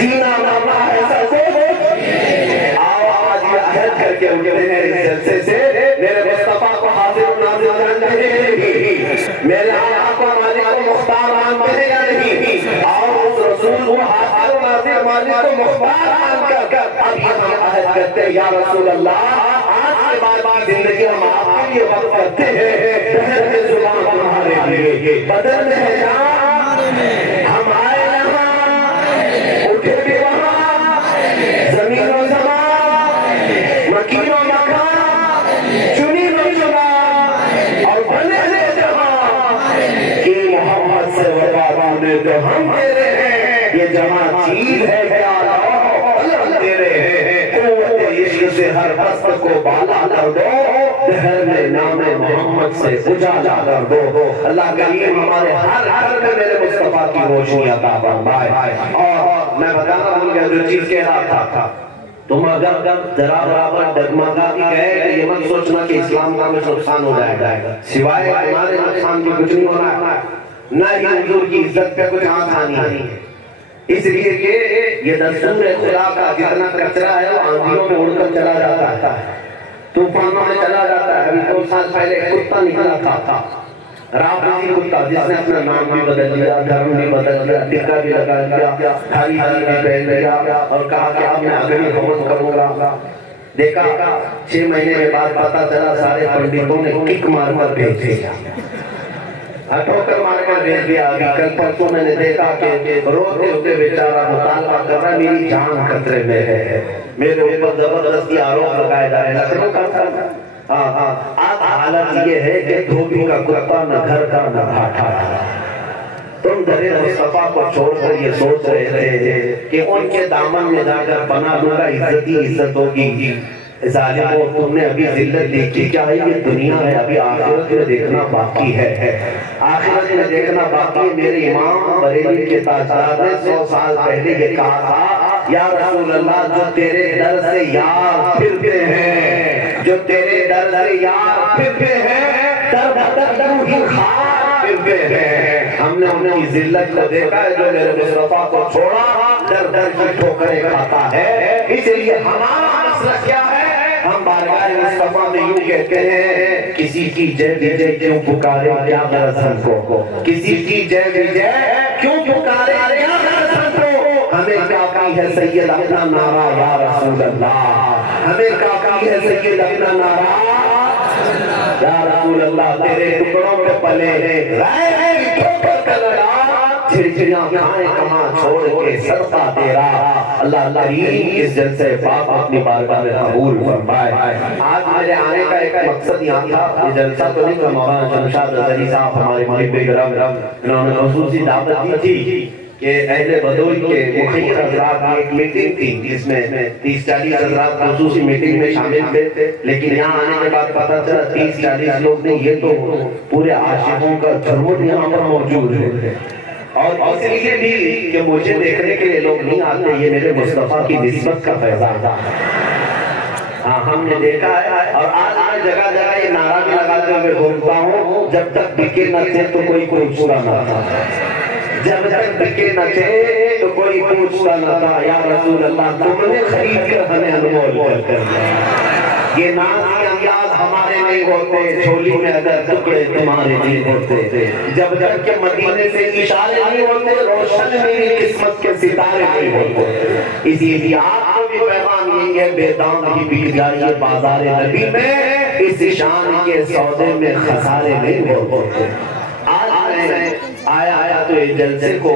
جینا مرنا ہے سب کچھ۔ آؤ آج یہ عہد کر کے اٹھے ہیں اس جلسے سے، میرے مصطفیٰ کو حاضر و ناظر جانتے ہیں میرے آقا کو مالک و مختار مانتے ہیں یا نہیں؟ آؤ اس رسول کو حاضر و ناظر مالک و مختار مان کر اب یہ عہد کرتے ہیں، یا رسول اللہ آج کے بعد زندگی ہم آپ کے لیے وقت کرتے ہیں، بہر میں زبان ہمارے لیے، بدن میں ہے جان ہم آئے یہاں، اٹھے بھی وہاں، زمین و زمان، مکین و مکان، چنی و چنا اور بنے لے جہاں، کہ محمد سے وفا نے تو ہم تیرے ہیں، یہ جہاں چیز ہے پیارا اللہ تیرے ہیں، قوت عشق سے ہر بست کو بالا کر دو، دہر میں نام محمد سے اجالا کر دو۔ اللہ کریم ہمارے ہر گھر میں میرے مصطفیٰ کی روشنی عطا فرمائے۔ اور میں بتانا بھول گیا جو چیز کہہ رہا تھا، تم اگر ذرا برابر ڈگمگا بھی گئے تو یہ مت سوچنا کہ اسلام کا کچھ نقصان ہو جائے گا، سوائے تمہارے نقصان کی کچھ نہیں ہونا ہے، نہ ہی حضور کی عزت پہ کچھ ہاتھ آنی ہے، اس لیے کہ یہ دستور خدا کا جتنا کچرا ہے وہ آندھیوں میں اڑ کر چلا جاتا ہے، طوفانوں میں چلا جاتا ہے۔ ابھی 2 سال پہلے کتا نکلا تھا، رافضی کتا، جس نے اپنا نام بھی بدل دیا، دھرم بھی بدل دیا، ٹکا بھی لگا دیا، ہری ہری بھی پہن لیا اور کہا کہ اب میں اگلی حکومت کروں گا۔ دیکھا 6 مہینے کے بعد پتا چلا سارے پنڈتوں نے کک مار کر بھیج دیا، ٹھوکر مار کر بھیج دیا۔ ابھی کل پرسوں میں نے دیکھا کہ روتے ہوتے بیچارہ مطالبہ کر رہا ہے، میری جان خطرے میں ہے، میرے اوپر زبردستی آروپ لگائے جا رہے ہیں، لکھنؤ کا اب حالت یہ ہے کہ دھوبی کا کتا نہ گھر کا نہ گھاٹا، تم درے مصطفیٰ کو چھوڑ کر یہ سوچ رہے تھے کہ ان کے دامن میں جا کر بنا دوں گا، عزت ہی عزت ہوگی۔ ظالموں تم نے ابھی ذلت دیکھی، کیا ہے یہ دنیا ہے، ابھی آخرت میں دیکھنا باقی ہے، آخرت میں دیکھنا باقی ہے۔ میرے امام بریلی کے تاجدار نے 100 سال پہلے یہ کہا تھا، یا رسول اللہ جو تیرے در سے یار پھرتے ہیں، جو تیرے در سے یار پھرتے ہیں، در بدر ہی خار پھرتے ہیں۔ ہم نے انہیں کی ذلت کو دیکھا ہے، جو میرے مصطفیٰ کو چھوڑا در در کی ٹھوکریں کھاتا ہے۔ اس لیے ہمارا مسئلہ کیا ہے، ہم بارگاہ مصطفیٰ میں یوں کہتے ہیں، کسی کی جے جے کیوں پکارے کیا غرض ہم کو، کسی کی جے جے کیوں پکارے کیا غرض ہم کو، ہمیں کافی ہے سید اپنا نعرہ یا رسول اللہ، ہمیں کافی ہے سید اپنا نعرہ یا رسول اللہ، تیرے ٹکڑوں پہ پلے رائے ٹھوکر کا لڑا، چھڑچھڑیاں کھائیں کہاں چھوڑ کے صدقہ تیرا۔ اللہ کریم اس جلسے پاک اپنی بارگاہ میں قبول فرمائے۔ آج میرے آنے کا ایک مقصد یہاں تھا، یہ جلسہ تو نہیں تھا، مولانا شمشاد رضوی صاحب ہمارے محب گرام، انہوں نے خصوصی دعوت دی تھی کہ اہل بدوئی کے مخیر حضرات کی ایک میٹنگ تھی، جس میں 30-40 حضرات خصوصی میٹنگ میں شامل تھے، لیکن یہاں آنے کے بعد پتہ چلا 30-40 لوگ نہیں، یہ تو پورے عاشقوں کا جھرمٹ یہاں پر موجود ہے، اور اس لیے بھی کہ مجھے دیکھنے کے لیے لوگ نہیں آتے، یہ میرے مصطفیٰ کی نسبت کا فیضان ہے۔ ہاں ہم نے دیکھا ہے، اور آج جگہ جگہ یہ نعرہ بھی لگاتے ہوئے گھومتا ہوں، جب تک بکے نہ تھے تو کوئی پوچھتا نہ تھا، جب تک بکے نہ تھے تو کوئی پوچھتا نہ تھا، یا رسول اللہ تم نے خرید کر ہمیں انمول کر دیا۔ یہ ناز کی انداز ہمارے نہیں ہوتے، جھولی میں اگر ٹکڑے تمہارے نہیں ہوتے، جب تک کہ مدینے سے اشارے نہیں ہوتے، روشن میری قسمت کے ستارے نہیں ہوتے۔ اسی لیے آپ کو بھی پیغام یہی ہے، بے دام ہی بک جائیے بازار نبی میں، اس شان کے سودے میں خسارے نہیں ہوتے۔ آج میں آیا تو اس جلسے کو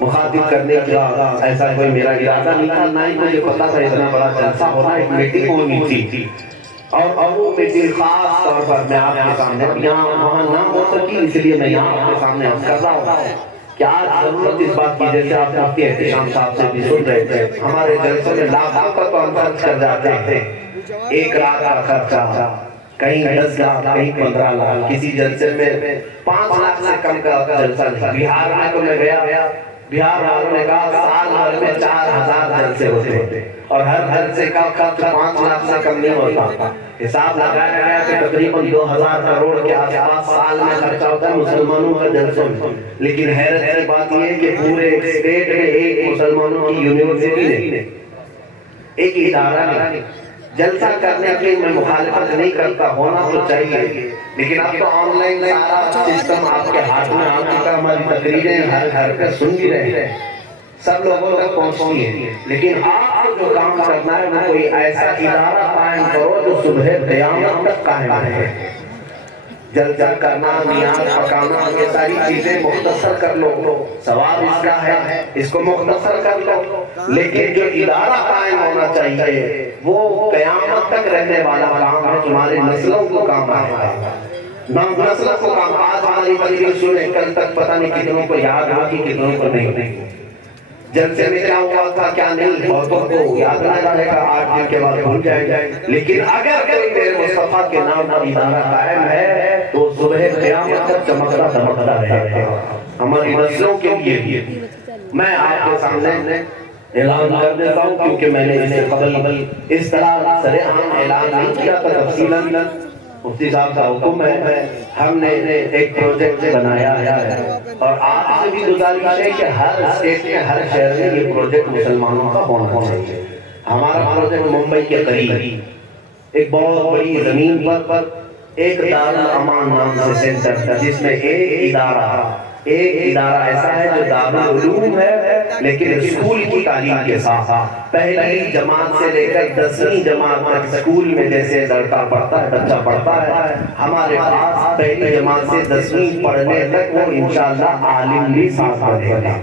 مخاطب کرنے کا ایسا کوئی میرا ارادہ نہیں تھا، نہ ہی مجھے پتا تھا اتنا بڑا جلسہ ہونا، ایک میٹنگ ہونی تھی، اور وہ میٹنگ خاص طور پر میں آپ کے سامنے یہاں وہاں نہ ہو سکی، اس لیے میں یہاں آپ کے سامنے عرض کر رہا ہوں کہ آج ضرورت اس بات کی، جیسے آپ مفتی احتشام صاحب سے بھی سن رہے تھے، ہمارے جلسے میں لاکھوں کا تو ہم خرچ کر جاتے ہیں، ایک رات کا خرچہ کہیں 10 لاکھ، کہیں 15 لاکھ، کسی جلسے میں 5 لاکھ سے کم کا جلسہ نہیں۔ بہار میں تو میں گیا، بہار والوں نے کہا سال بھر میں 4000 جلسے ہوتے اور ہر جلسے کا خرچ 5 لاکھ سے کم نہیں ہوتا۔ حساب لگایا گیا کہ تقریباً 2000 کروڑ کے آس پاس سال میں خرچہ ہوتا ہے مسلمانوں کا جلسوں میں، لیکن حیرت کی بات یہ ہے کہ پورے اسٹیٹ میں ایک مسلمانوں کی یونیورسٹی نہیں، ایک ادارہ نہیں۔ جلسہ کرنے کے میں مخالفت نہیں کرتا، ہونا تو چاہیے، لیکن اب تو آن لائن سارا سسٹم آپ کے ہاتھ میں آ چکا، ہماری تقریریں ہر گھر پہ سن بھی رہے ہیں، سب لوگوں تک پہنچتی ہیں، لیکن آپ کو جو کام کرنا ہے وہ کوئی ایسا ادارہ قائم کرو جو صبح قیامت تک قائم رہے۔ جلسہ کرنا، نیاز پکانا، یہ ساری چیزیں مختصر کر لو، ثواب اس کا ہے، اس کو مختصر کر لو، لیکن جو ادارہ قائم ہونا چاہیے وہ قیامت تک رہنے والا کام ہے، تمہارے نسلوں کو کام آئے گا، نسلوں کو کام۔ آج ہماری تقریر سنیں، کل تک پتہ نہیں کتنوں کو یاد ہوگی، کتنوں کو نہیں۔ جلسے میں کیا ہوا تھا کیا نہیں، بہتوں کو یاد نہ رہے گا، 8 دن کے بعد بھول جائے گا، لیکن اگر کوئی میرے مصطفیٰ کے نام پر ادارہ قائم ہے تو صبح قیامت تک چمکتا دمکتا رہے گا ہماری نسلوں کے لیے۔ میں آپ کے سامنے اعلان کر دیتا ہوں، کیونکہ میں نے اس سے قبل اس طرح سرعام اعلان نہیں کیا تھا تفصیلاً، مفتی صاحب کا حکم ہے، ہم نے ایک پروجیکٹ بنایا ہے، اور آپ سے بھی گزارش ہے کہ ہر اسٹیٹ میں، ہر شہر میں یہ پروجیکٹ مسلمانوں کا ہونا چاہیے۔ ہمارا پروجیکٹ ممبئی کے قریب ایک بہت بڑی زمین پر ایک دارالامان نام سے سینٹر تھا، جس میں ایک ادارہ ایسا ہے جو دارالعلوم ہے لیکن اسکول کی تعلیم کے ساتھ پہلی جماعت سے لے کر 10ویں جماعت تک اسکول میں جیسے لڑکا پڑھتا ہے، بچہ پڑھتا ہے، ہمارے پاس پہلی جماعت سے 10ویں پڑھنے تک وہ انشاءاللہ عالم بھی ساتھ پڑھے گا،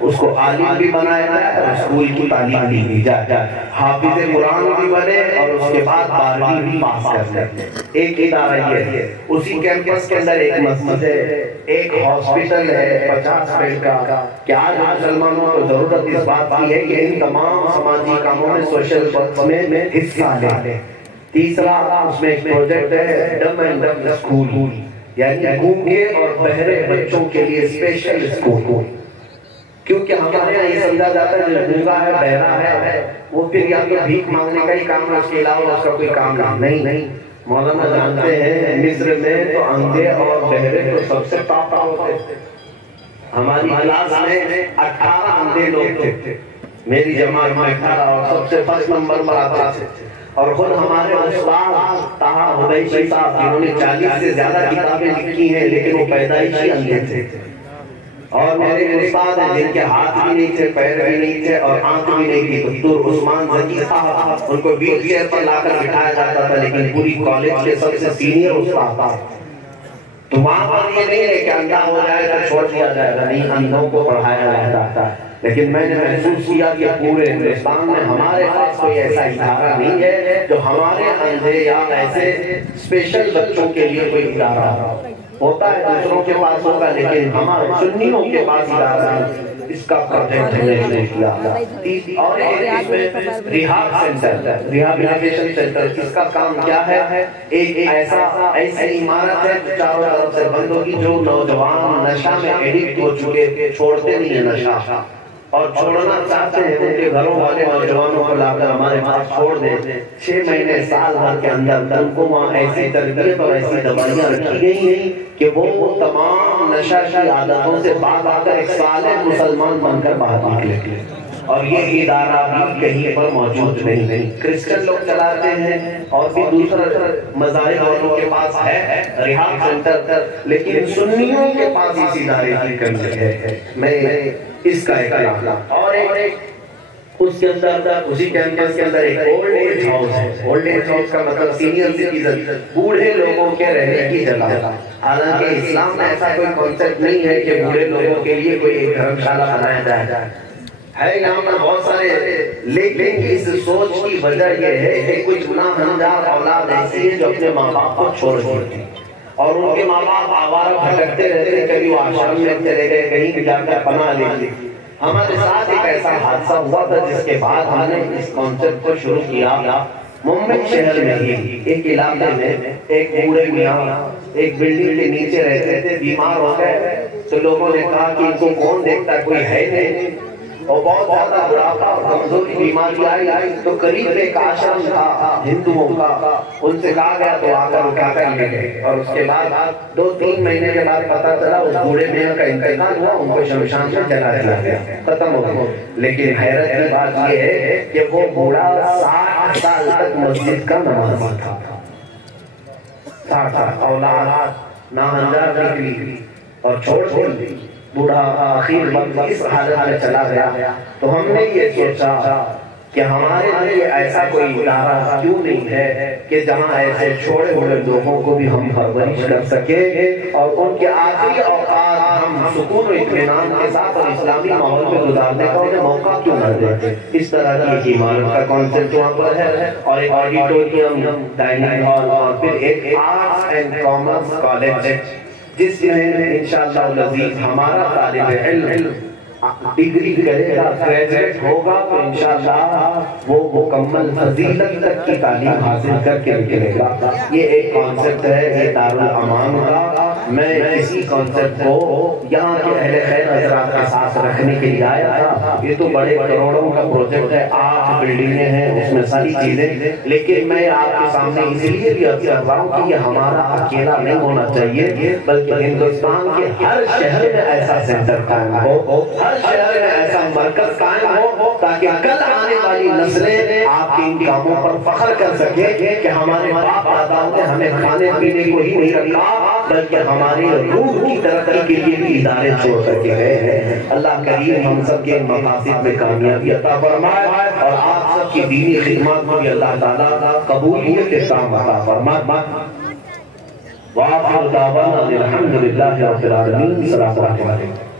اس کو عالم بھی بنایا جائے اور اسکول کی تعلیم بھی دی جائے، حافظ قرآن بھی بنے اور اس کے بعد 12ویں بھی پاس کر لیں۔ ایک ادارہ یہ ہے، اسی کیمپس کے اندر ایک مسجد ہے، ایک ہاسپٹل ہے 50 بیڈ کا، کہ آج مسلمانوں کو ضرورت اس بات کی ہے کہ ان تمام سماجی کاموں میں، سوشل ورک میں حصہ لیں۔ تیسرا اس میں ایک پروجیکٹ ہے ڈم اینڈ ڈم اسکول، یعنی گونگے اور بہرے بچوں کے لیے اسپیشل اسکول، کیونکہ ہمارے یہاں یہ سمجھا جاتا ہے جو گونگا ہے، بہرا ہے، وہ پھر یا تو بھیک مانگنے کا ہی کام ہے، اس کے علاوہ اس کا کوئی کام نہیں۔ مولانا جانتے ہیں مصر میں تو اندھے اور بہرے تو سب سے ٹاپ ہوتے تھے، ہماری کلاس میں 18 اندھے لوگ تھے، میری جماعت میں 18، اور سب سے فرسٹ نمبر پر آتے تھے، اور خود ہمارے استاد طاہا حبیشی صاحب جنہوں نے 40 سے زیادہ کتابیں لکھی ہیں، لیکن وہ پیدائشی اندھے تھے، اور میرے استاد ہیں جن کے ہاتھ بھی نہیں تھے، پیر بھی نہیں تھے اور آنکھ بھی نہیں تھی، دکتور عثمان زکی صاحب، ان کو ویل چیئر پر لا کر بٹھایا جاتا تھا، لیکن پوری کالج کے سب سے سینئر استاد تھا۔ تو وہاں پر یہ نہیں ہے کہ اندھا ہو جائے تو چھوڑ دیا جائے گا، نہیں، اندھوں کو پڑھایا جاتا ہے، لیکن میں نے محسوس کیا کہ پورے ہندوستان میں ہمارے پاس کوئی ایسا ادارہ نہیں ہے جو ہمارے اندھے یا ایسے اسپیشل بچوں کے لیے کوئی ادارہ ہوتا ہے، دوسروں کے پاس ہوگا، لیکن ہمارے سنیوں کے پاس ادارہ اس کا پروجیکٹ ہم نے کیا۔ اور اس میں ریہاب سینٹر، ریہابلیٹیشن سینٹر، اس کا کام کیا ہے؟ ایک ایسی عمارت ہے جو چاروں طرف سے بند ہوگی، جو نوجوان نشہ میں ایڈکٹ ہو چکے، چھوڑتے نہیں ہیں نشہ، اور چھوڑنا چاہتے ہیں، ان کے گھروں والے نوجوانوں کو لا کر ہمارے پاس چھوڑ دیں، 6 مہینے سال بھر کے اندر ان کو وہاں ایسی تربیت اور ایسی دوائیاں رکھی گئی ہیں کہ وہ تمام نشہ کی عادتوں سے باز آ کر ایک صالح مسلمان بن کر باہر نکلے۔ اور یہ ادارہ بھی کہیں پر موجود نہیں. کرسچن لوگ چلاتے ہیں اور بھی دوسرا مذاہب والوں کے پاس ہے ریحاب سینٹر، لیکن سنیوں کے پاس اس ادارے کی کمی ہے. میں اس کا ایک اور ایک اس کے اندر اسی کیمپس کے اندر ایک اولڈ ایج ہاؤس ہے. اولڈ ایج ہاؤس کا مطلب سینئر سٹیزن، بوڑھے لوگوں کے رہنے کی جگہ. حالانکہ اسلام میں ایسا کوئی کانسیپٹ نہیں ہے کہ بوڑھے لوگوں کے لیے کوئی ایک دھرم شالہ بنایا جائے. ہے یہاں پر بہت سارے، لیکن اس سوچ کی وجہ یہ ہے کہ کچھ گناہ ہنجار اولاد ایسی ہے جو اپنے ماں باپ کو چھوڑ دیتی ہے اور ان کے ماں باپ آوارہ بھٹکتے رہتے، کبھی وہ آشرم میں چلے گئے، کہیں جا کر پناہ لے لی. ہمارے ساتھ ایک ایسا حادثہ ہوا تھا جس کے بعد ہم نے اس کانسیپٹ کو شروع کیا. ممبئی شہر میں ہی ایک علاقے میں ایک بوڑھے میاں ایک بلڈنگ کے نیچے رہتے تھے، بیمار ہو گئے تو لوگوں نے کہا کہ ان کو کون دیکھتا ہے، کوئی ہے نہیں. اور بہت زیادہ بڑھاپا اور کمزوری بیماری آئی تو قریب ایک آشرم تھا ہندوؤں کا، ان سے کہا گیا تو آ کر اٹھا کر لے گئے. اور اس کے بعد 2-3 مہینے کے بعد پتہ چلا اس بوڑھے میاں کا انتقال ہوا، ان کو شمشان میں جلا دیا گیا، ختم ہو گیا. لیکن حیرت کی بات یہ ہے کہ وہ بوڑھا 60 سال تک مسجد کا نمازی تھا. 60 سال اولاد ناہنجار نکلی اور چھوڑ دی. بوڑھا آخر وقت اس حالت میں چلا گیا. تو ہم نے یہ سوچا کہ ہمارے لیے ایسا کوئی ادارہ کیوں نہیں ہے کہ جہاں ایسے چھوڑے ہوئے لوگوں کو بھی ہم پرورش کر سکیں اور ان کے آخری اوقات ہم سکون و اطمینان کے ساتھ اور اسلامی ماحول میں گزارنے کا انہیں موقع کیوں نہ دیں. اس طرح کی ایک عمارت کا کانسیپٹ وہاں پر ہے اور ایک آڈیٹوریم، ڈائننگ ہال اور پھر ایک آرٹس اینڈ کامرس کالج جس میں انشاءاللہ العزیز ہمارا طالب علم ڈگری کرے گا، گریجویٹ ہوگا تو انشاءاللہ وہ مکمل فضیلت تک کی تعلیم حاصل کر کے نکلے گا. یہ ایک کانسیپٹ ہے یہ دارالامان کا. میں اسی کانسیپٹ کو یہاں کے اہل خیر حضرات کے ساتھ رکھنے کے لیے آیا تھا. یہ تو بڑے کروڑوں کا پروجیکٹ ہے، 8 بلڈنگیں ہیں اس میں ساری چیزیں، لیکن میں آپ کے سامنے اس لیے بھی عرض کر رہا ہوں کہ یہ ہمارا اکیلا نہیں ہونا چاہیے، بلکہ ہندوستان کے ہر شہر میں ایسا سینٹر قائم ہو، ہر شہر میں ایسا مرکز قائم ہو تاکہ کل آنے والی نسلیں آپ کے ان کاموں پر فخر کر سکیں کہ ہمارے باپ داداؤں نے ہمیں کھانے پینے کو ہی نہیں رکھا بلکہ ہماری روح کی ترقی کے لیے بھی ادارے چھوڑ کر کے گئے ہیں. اللہ کریم ہم سب کے مقاصد میں کامیابی عطا فرمائے اور آپ سب کی دینی خدمات میں بھی اللہ تعالیٰ قبولیت کے کام عطا فرمائے. وآخر دعوانا الحمدللہ رب العالمین. السلام علیکم.